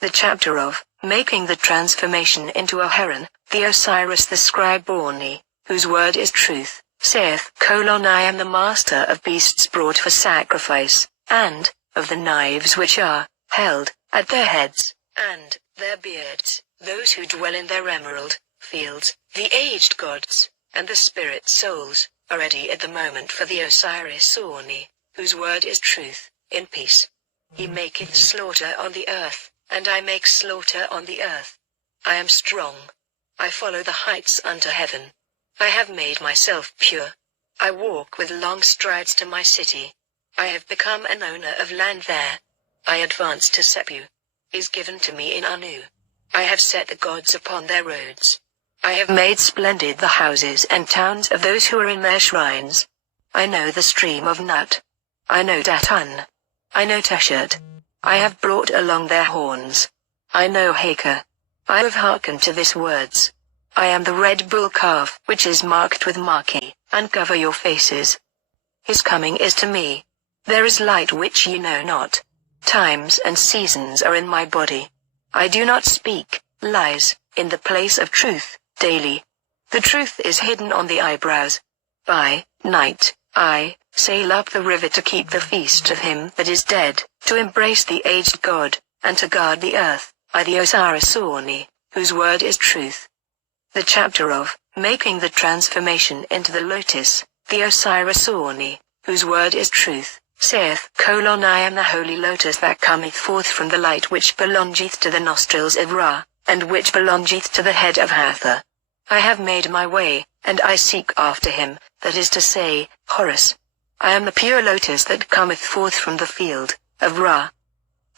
The chapter of making the transformation into a heron, the Osiris the scribe Orni, whose word is truth, saith, I am the master of beasts brought for sacrifice, and of the knives which are held at their heads, and their beards, those who dwell in their emerald fields, the aged gods, and the spirit souls, are ready at the moment for the Osiris-Orni, whose word is truth, in peace. He maketh slaughter on the earth, and I make slaughter on the earth. I am strong. I follow the heights unto heaven. I have made myself pure. I walk with long strides to my city. I have become an owner of land there. I advance to Sepu. Is given to me in Anu. I have set the gods upon their roads. I have made splendid the houses and towns of those who are in their shrines. I know the stream of Nut. I know Datan. I know Teshert. I have brought along their horns. I know Haker. I have hearkened to this words. I am the red bull calf which is marked with marquee, uncover your faces. His coming is to me. There is light which ye know not. Times and seasons are in my body. I do not speak lies in the place of truth daily. The truth is hidden on the eyebrows. By night, I sail up the river to keep the feast of him that is dead, to embrace the aged god, and to guard the earth, I the Osiris-Orni, whose word is truth. The chapter of making the transformation into the lotus, the Osiris-Orni, whose word is truth, saith, I am the holy lotus that cometh forth from the light which belongeth to the nostrils of Ra, and which belongeth to the head of Hathor. I have made my way, and I seek after him, that is to say, Horus. I am the pure lotus that cometh forth from the field of Ra.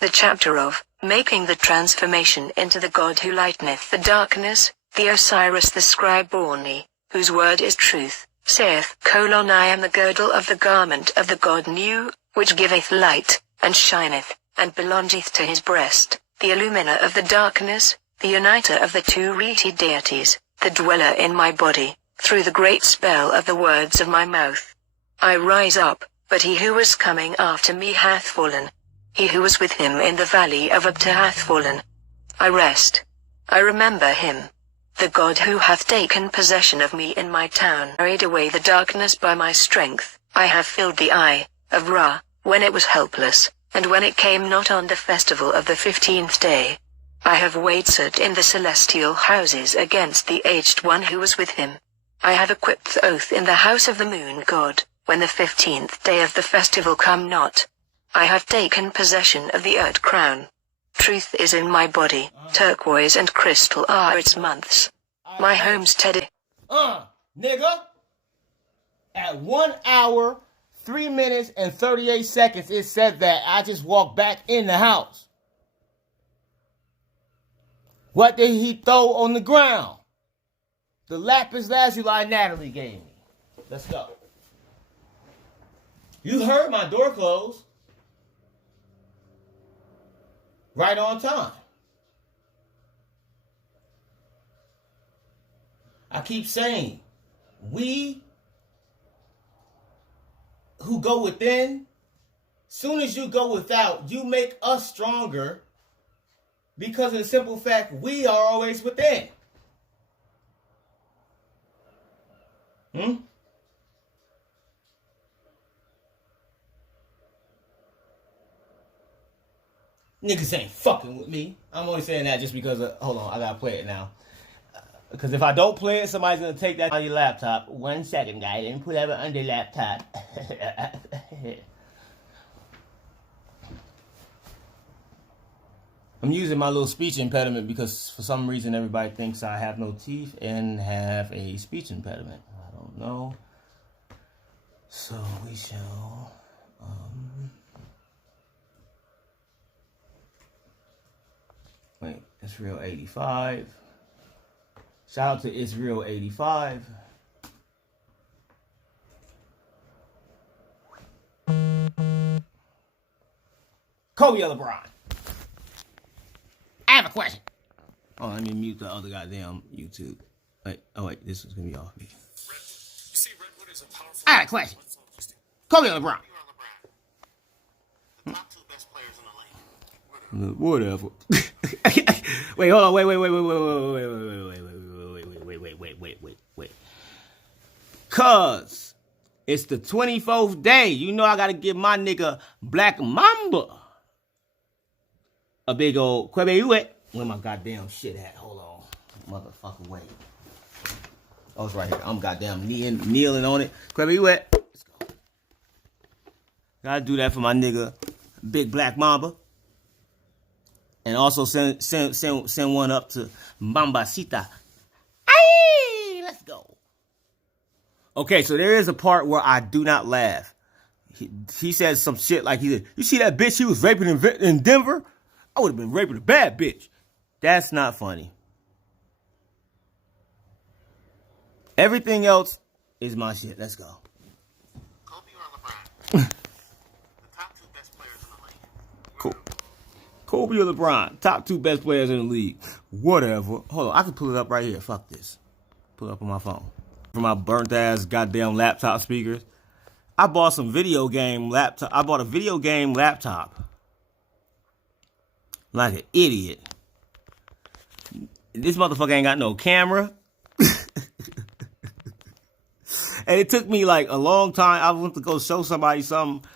The chapter of making the transformation into the god who lighteneth the darkness, the Osiris the scribe-Orni, whose word is truth, saith, I am the girdle of the garment of the god Nu, which giveth light, and shineth, and belongeth to his breast, the illuminer of the darkness, the uniter of the two reated deities, the dweller in my body, through the great spell of the words of my mouth. I rise up, but he who was coming after me hath fallen. He who was with him in the valley of Abtar hath fallen. I rest. I remember him. The God who hath taken possession of me in my town carried away the darkness by my strength. I have filled the eye of Ra, when it was helpless, and when it came not on the festival of the 15th day. I have waited in the celestial houses against the aged one who was with him. I have equipped the oath in the house of the moon god, when the 15th day of the festival come not. I have taken possession of the earth crown. Truth is in my body, turquoise and crystal are its months. My homestead. Nigga. At 1 hour, 3 minutes, and 38 seconds, it said that I just walked back in the house. What did he throw on the ground? The lapis lazuli Natalie gave me. Let's go. You heard my door close. Right on time. I keep saying, we who go within, soon as you go without, you make us stronger because of the simple fact we are always within. Niggas ain't fucking with me. I'm only saying that just because of, hold on, I gotta play it now. Because if I don't play it, somebody's gonna take that on your laptop. 1 second, guy. Didn't put that on the laptop. I'm using my little speech impediment because for some reason everybody thinks I have no teeth and have a speech impediment. I don't know. So we shall wait, Israel 85. Shout out to Israel 85. Kobe or LeBron? I have a question. Oh, let me mute the other goddamn YouTube. Wait, oh wait, this is gonna be off. I have a question. Kobe or LeBron? The top two best players in the league. Whatever. Wait, hold on. Wait. Cause it's the 24th day. You know I gotta give my nigga Black Mamba a big old Quebe. Where my goddamn shit at? Hold on. Motherfucker, wait. Oh, it's right here. I'm goddamn kneeling on it. Quebe, let's go. Gotta do that for my nigga Big Black Mamba. And also send one up to Mambasita. Aye, let's go. Okay, so there is a part where I do not laugh. He says some shit like he said, you see that bitch he was raping in Denver? I would have been raping a bad bitch. That's not funny. Everything else is my shit. Let's go. Kobe or LeBron? The top two best players in the league. Cool. Kobe or LeBron, top two best players in the league. Whatever. Hold on, I can pull it up right here. Fuck this. Pull it up on my phone. For my burnt ass goddamn laptop speakers. I bought some video game laptop. I bought a video game laptop. Like an idiot. This motherfucker ain't got no camera. And it took me like a long time. I went to go show somebody something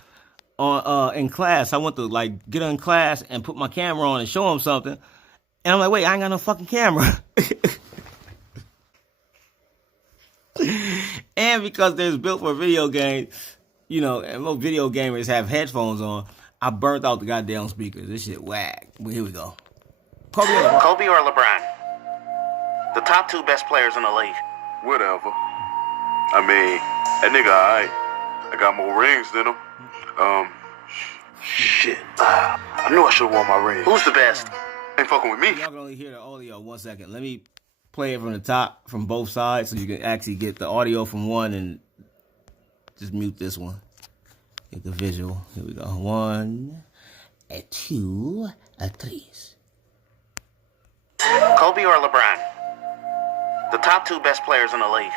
on in class. I went to like get in class and put my camera on and show them something. And I'm like, wait, I ain't got no fucking camera. And because they're built for video games, you know, and most video gamers have headphones on, I burnt out the goddamn speakers. This shit whack. But here we go. Kobe or LeBron? The top two best players in the league. Whatever. I mean, that nigga alright. I got more rings than him. Shit. I knew I should've worn my ring. Who's the best? Ain't fucking with me. Y'all can only hear the audio. 1 second. Let me play it from the top, from both sides, so you can actually get the audio from one and just mute this one. Get the visual. Here we go. 1, 2, 3. Kobe or LeBron? The top two best players in the league.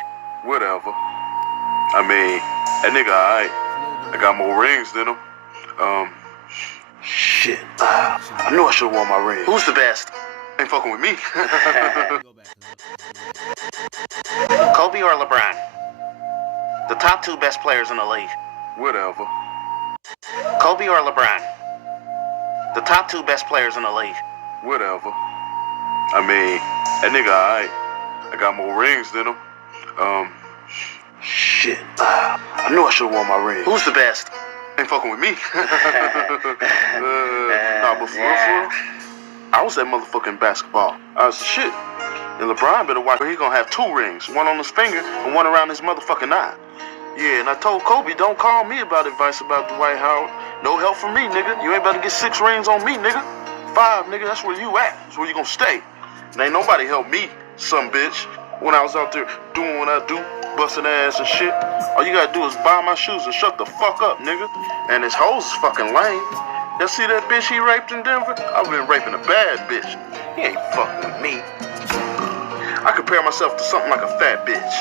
Whatever. I mean, that nigga alright. I got more rings than him. Shit. I knew I should've worn my ring. Who's the best? Ain't fucking with me. Kobe or LeBron? The top two best players in the league. Whatever. Kobe or LeBron? The top two best players in the league. Whatever. I mean, that nigga alright. I got more rings than him. Shit. I knew I should've worn my ring. Who's the best? Ain't fucking with me. Nah, but for real, I was at motherfucking basketball. I was the shit. And LeBron better watch. He gonna have 2 rings, one on his finger and one around his motherfucking eye. Yeah, and I told Kobe, don't call me about advice about Dwight Howard. No help from me, nigga. You ain't about to get 6 rings on me, nigga. 5, nigga, that's where you at. That's where you gonna stay. And ain't nobody help me, some bitch. When I was out there doing what I do, busting ass and shit, all you gotta do is buy my shoes and shut the fuck up, nigga. And his hoes is fucking lame. Y'all see that bitch he raped in Denver? I've been raping a bad bitch. He ain't fucking with me. I compare myself to something like a fat bitch.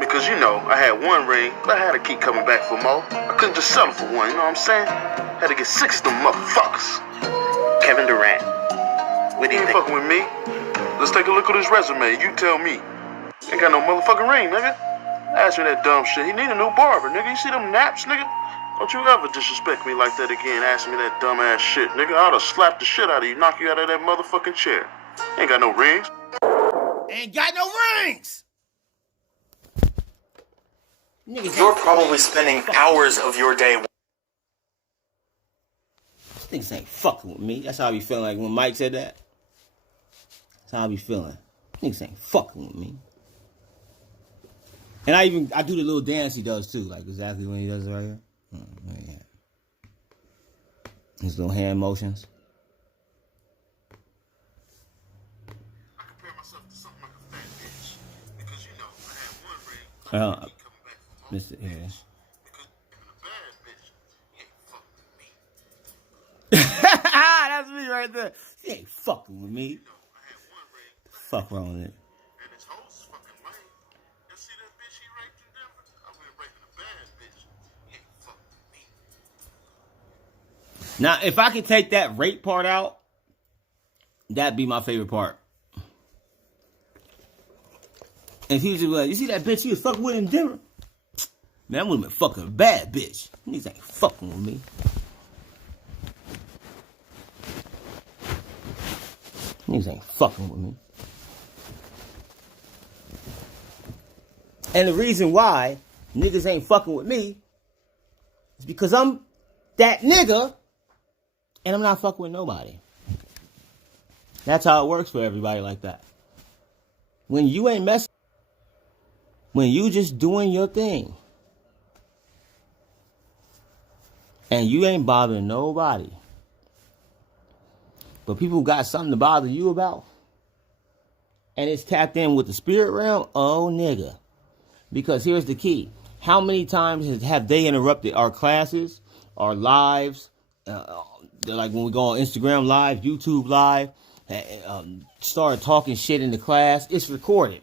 Because, you know, I had 1 ring, but I had to keep coming back for more. I couldn't just settle for 1, you know what I'm saying? Had to get 6 of them motherfuckers. Kevin Durant. What do You you ain't think? fucking with me. Let's take a look at his resume. You tell me. Ain't got no motherfucking ring, nigga. Ask me that dumb shit. He need a new barber, nigga. You see them naps, nigga? Don't you ever disrespect me like that again. Ask me that dumb ass shit, nigga. I oughta slap the shit out of you, knock you out of that motherfucking chair. Ain't got no rings. Ain't got no rings. You're probably spending hours of your day. Niggas ain't fucking with me. That's how I be feeling like when Mike said that. That's how I be feeling. Niggas ain't fucking with me. And I do the little dance he does too, like exactly when he does it right here. Yeah. His little hand motions. I compare myself to something like a fat bitch. Because, you know, I had 1 ring. Uh, I keep coming back for more. Mr. Yeah. Because even a bad bitch, he ain't fucking with me. That's me right there. He ain't fucking with me. You know, I had 1 ring. Fuck wrong with it. And his hoes is fucking lame. Y'all see that bitch he raped in Denver? I've been raping a bad bitch. He ain't fucking with me. Now, if I could take that rape part out, that'd be my favorite part. And he was just like, you see that bitch he was fucking with in Denver? Man, I would have been fucking a bad bitch. Niggas ain't fucking with me. Niggas ain't fucking with me. And the reason why niggas ain't fucking with me is because I'm that nigga and I'm not fucking with nobody. That's how it works for everybody like that. When you ain't messing, when you just doing your thing and you ain't bothering nobody, but people got something to bother you about, and it's tapped in with the spirit realm, oh nigga. Because here's the key. How many times have they interrupted our classes, our lives, like when we go on Instagram Live, YouTube Live, start talking shit in the class, it's recorded.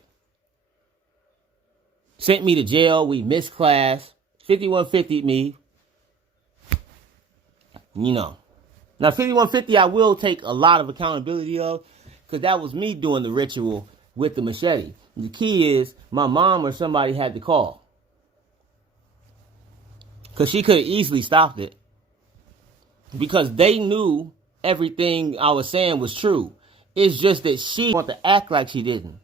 Sent me to jail, we missed class, 5150 me. You know. Now 5150 I will take a lot of accountability of. because that was me doing the ritual with the machete. The key is my mom or somebody had to call. Because she could have easily stopped it. Because they knew everything I was saying was true. It's just that she wanted to act like she didn't.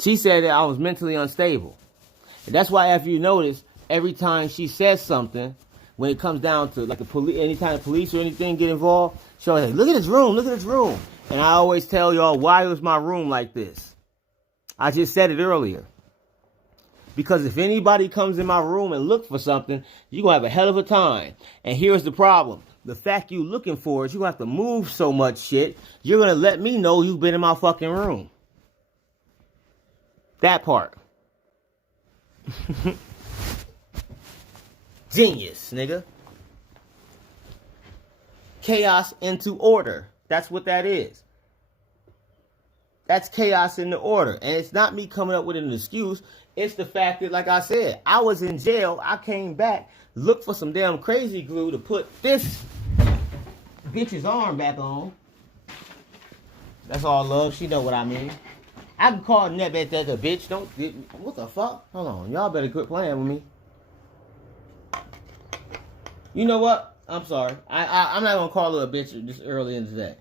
She said that I was mentally unstable. And that's why, if you notice, every time she says something, when it comes down to like the police, anytime the police or anything get involved, she'll say, look at this room, look at this room. And I always tell y'all, why was my room like this? I just said it earlier. Because if anybody comes in my room and look for something, you're going to have a hell of a time. And here's the problem. The fact you looking for is you have to move so much shit, you're going to let me know you've been in my fucking room. That part. Genius, nigga. Chaos into order. That's what that is. That's chaos into order. And it's not me coming up with an excuse. It's the fact that, like I said, I was in jail. I came back, looked for some damn crazy glue to put this bitch's arm back on. That's all love. She know what I mean. I can call Nebet that a bitch. Don't. What the fuck? Hold on. Y'all better quit playing with me. You know what? I'm sorry. I'm not going to call her a bitch this early in the day.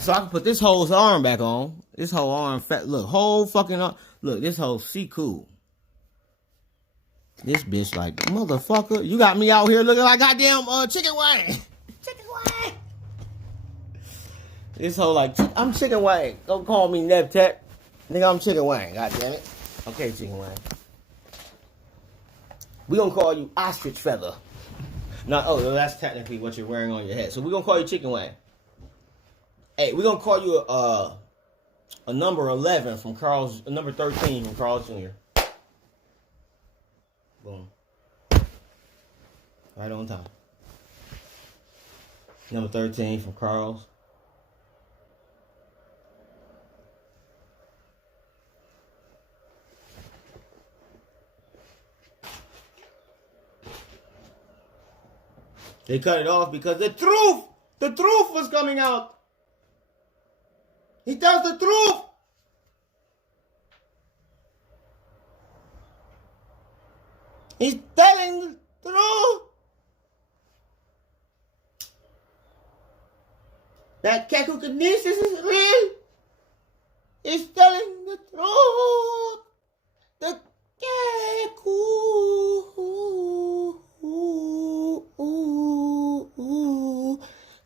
So I can put this whole arm back on. This whole arm fat. Look, whole fucking arm. Look, this whole cool. This bitch like, motherfucker, you got me out here looking like goddamn chicken wing. Chicken wing. This whole like, I'm chicken wing. Don't call me Neb Tech. Nigga, I'm chicken wing. God damn it. Okay, chicken wing. We gonna call you ostrich feather. That's technically what you're wearing on your head. So we gonna call you chicken wing. Hey, we're gonna call you a number 11 from Carl's, a number 13 from Carl's Jr. Boom. Right on time. Number 13 from Carl's. They cut it off because the truth was coming out. He tells the truth. He's telling the truth. That Keku Kinesis is real. He's telling the truth. The Keku.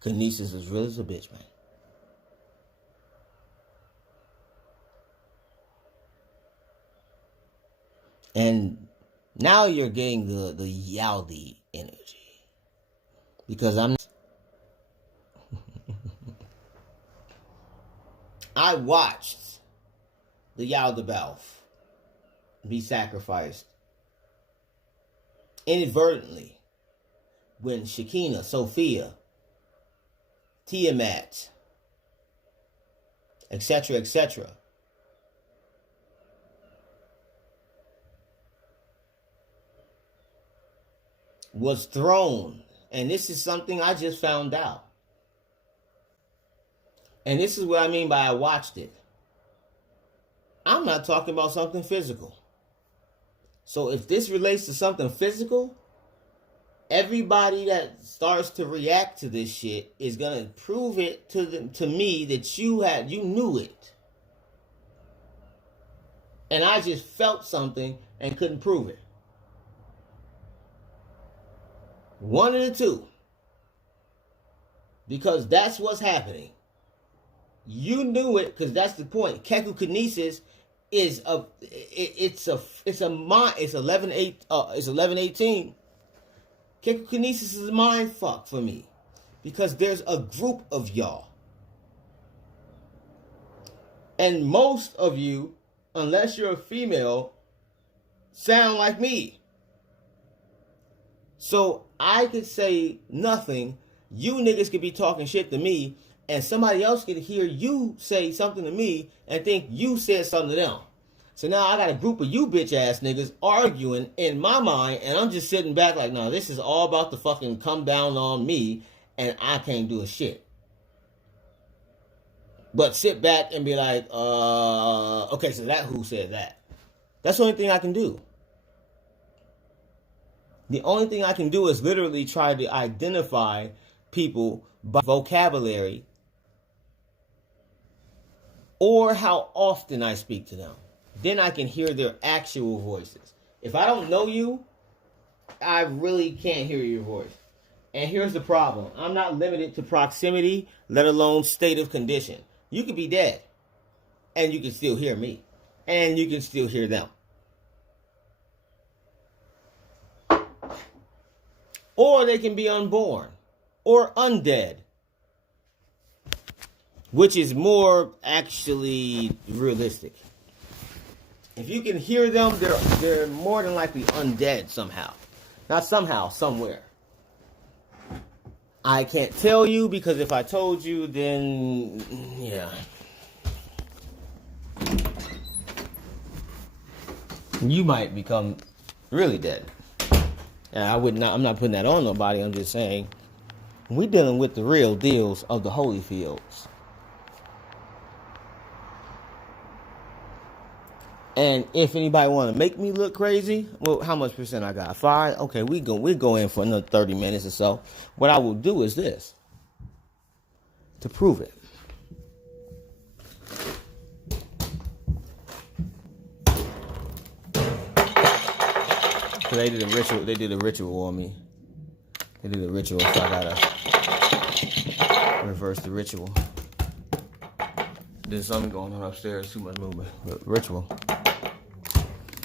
Kinesis is real as a bitch, man. And now you're getting the Yaldi energy. Because I watched the Yaldabaoth be sacrificed inadvertently when Shekinah, Sophia, Tiamat, etc., etc., was thrown. And this is something I just found out. And this is what I mean by I watched it. I'm not talking about something physical. So if this relates to something physical, everybody that starts to react to this shit is gonna prove it to me that you knew it. And I just felt something and couldn't prove it. One of the two. Because that's what's happening. You knew it because that's the point. Keku Kinesis is it's 11:18. Keku Kinesis is a mind fuck for me. Because there's a group of y'all. And most of you, unless you're a female, sound like me. So I could say nothing. You niggas could be talking shit to me. And somebody else could hear you say something to me and think you said something to them. So now I got a group of you bitch ass niggas arguing in my mind. And I'm just sitting back like, no, this is all about to fucking come down on me. and I can't do a shit. But sit back and be like, okay, so that who said that? That's the only thing I can do. The only thing I can do is literally try to identify people by vocabulary or how often I speak to them. Then I can hear their actual voices. If I don't know you, I really can't hear your voice. And here's the problem. I'm not limited to proximity, let alone state of condition. You could be dead, and you can still hear me, and you can still hear them. Or they can be unborn, or undead, which is more actually realistic. If you can hear them, they're more than likely undead somehow. Not somehow, somewhere. I can't tell you, because if I told you, then yeah. You might become really dead. And I'm not putting that on nobody. I'm just saying we're dealing with the real deals of the Holyfields. And if anybody want to make me look crazy, well, how much percent I got? 5? Okay, we go in for another 30 minutes or so. What I will do is this. To prove it. So they did a ritual on me. They did a ritual, so I gotta reverse the ritual. There's something going on upstairs, too much movement. Ritual.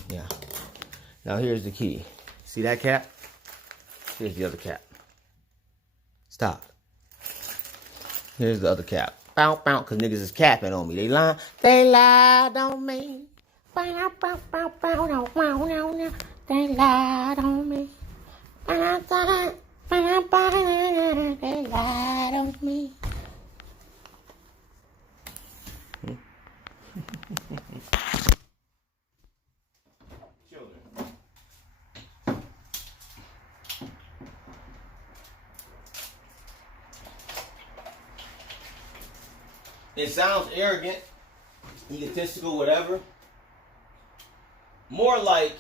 Yeah. Now here's the key. See that cap? Here's the other cap. Stop. Here's the other cap. Bow, bow, because niggas is capping on me. They lied on me. Bow, bow, bow, bow, bow, bow, bow. They lied on me. Bow, bow, bow, bow. They lied on me. It sounds arrogant, egotistical, whatever. More like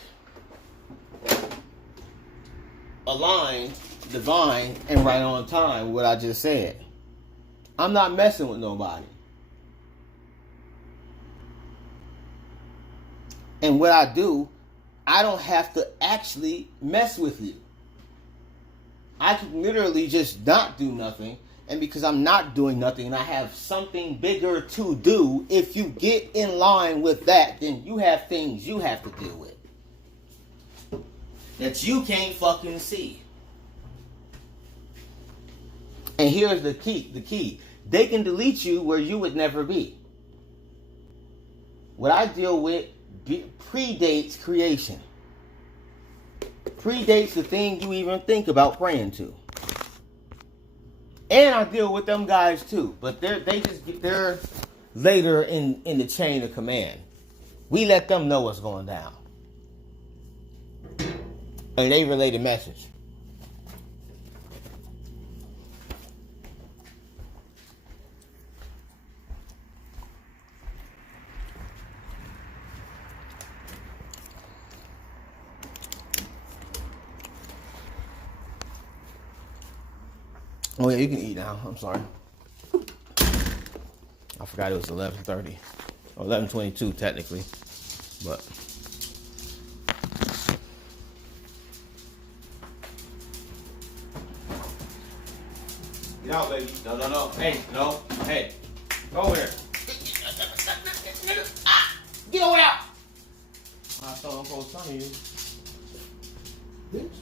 aligned, divine, and right on time with what I just said. I'm not messing with nobody. And what I do, I don't have to actually mess with you. I can literally just not do nothing. And because I'm not doing nothing and I have something bigger to do, if you get in line with that, then you have things you have to deal with that you can't fucking see. And here's the key. They can delete you where you would never be. What I deal with predates creation. Predates the thing you even think about praying to. And I deal with them guys too, but they're later in the chain of command. We let them know what's going down, and they relay the message. Oh yeah, you can eat now. I'm sorry. I forgot it was 11:30. Or 11:22 technically. But get out, baby. No. Hey, no. Hey. Go over here. Get over here. I saw I'm supposed to tell you. Bitch.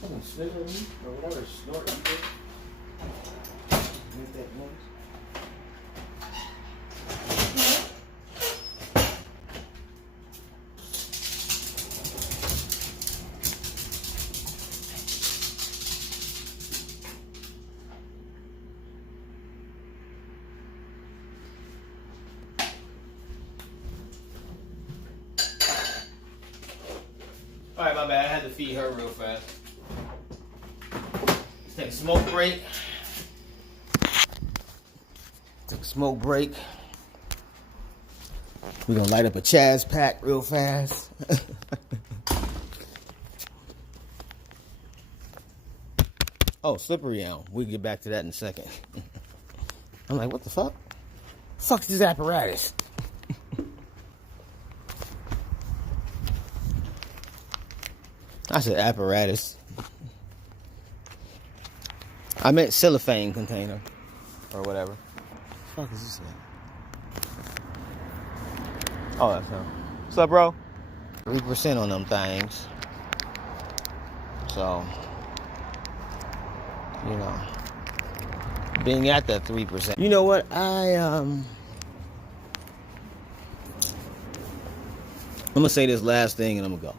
Fucking snicker me or whatever, snort you did. Make that noise. Alright, my bad. I had to feed her real fast. Let's take a smoke break. Take a smoke break. We're gonna light up a Chaz pack real fast. Oh, slippery elm. We'll get back to that in a second. I'm like, what the fuck? Fuck's this apparatus? I said apparatus. I meant cellophane container. Or whatever. What the fuck is this thing? Oh, that's him. What's up, bro? 3% on them things. So, you know, being at that 3%. You know what? I'm gonna say this last thing and I'm gonna go.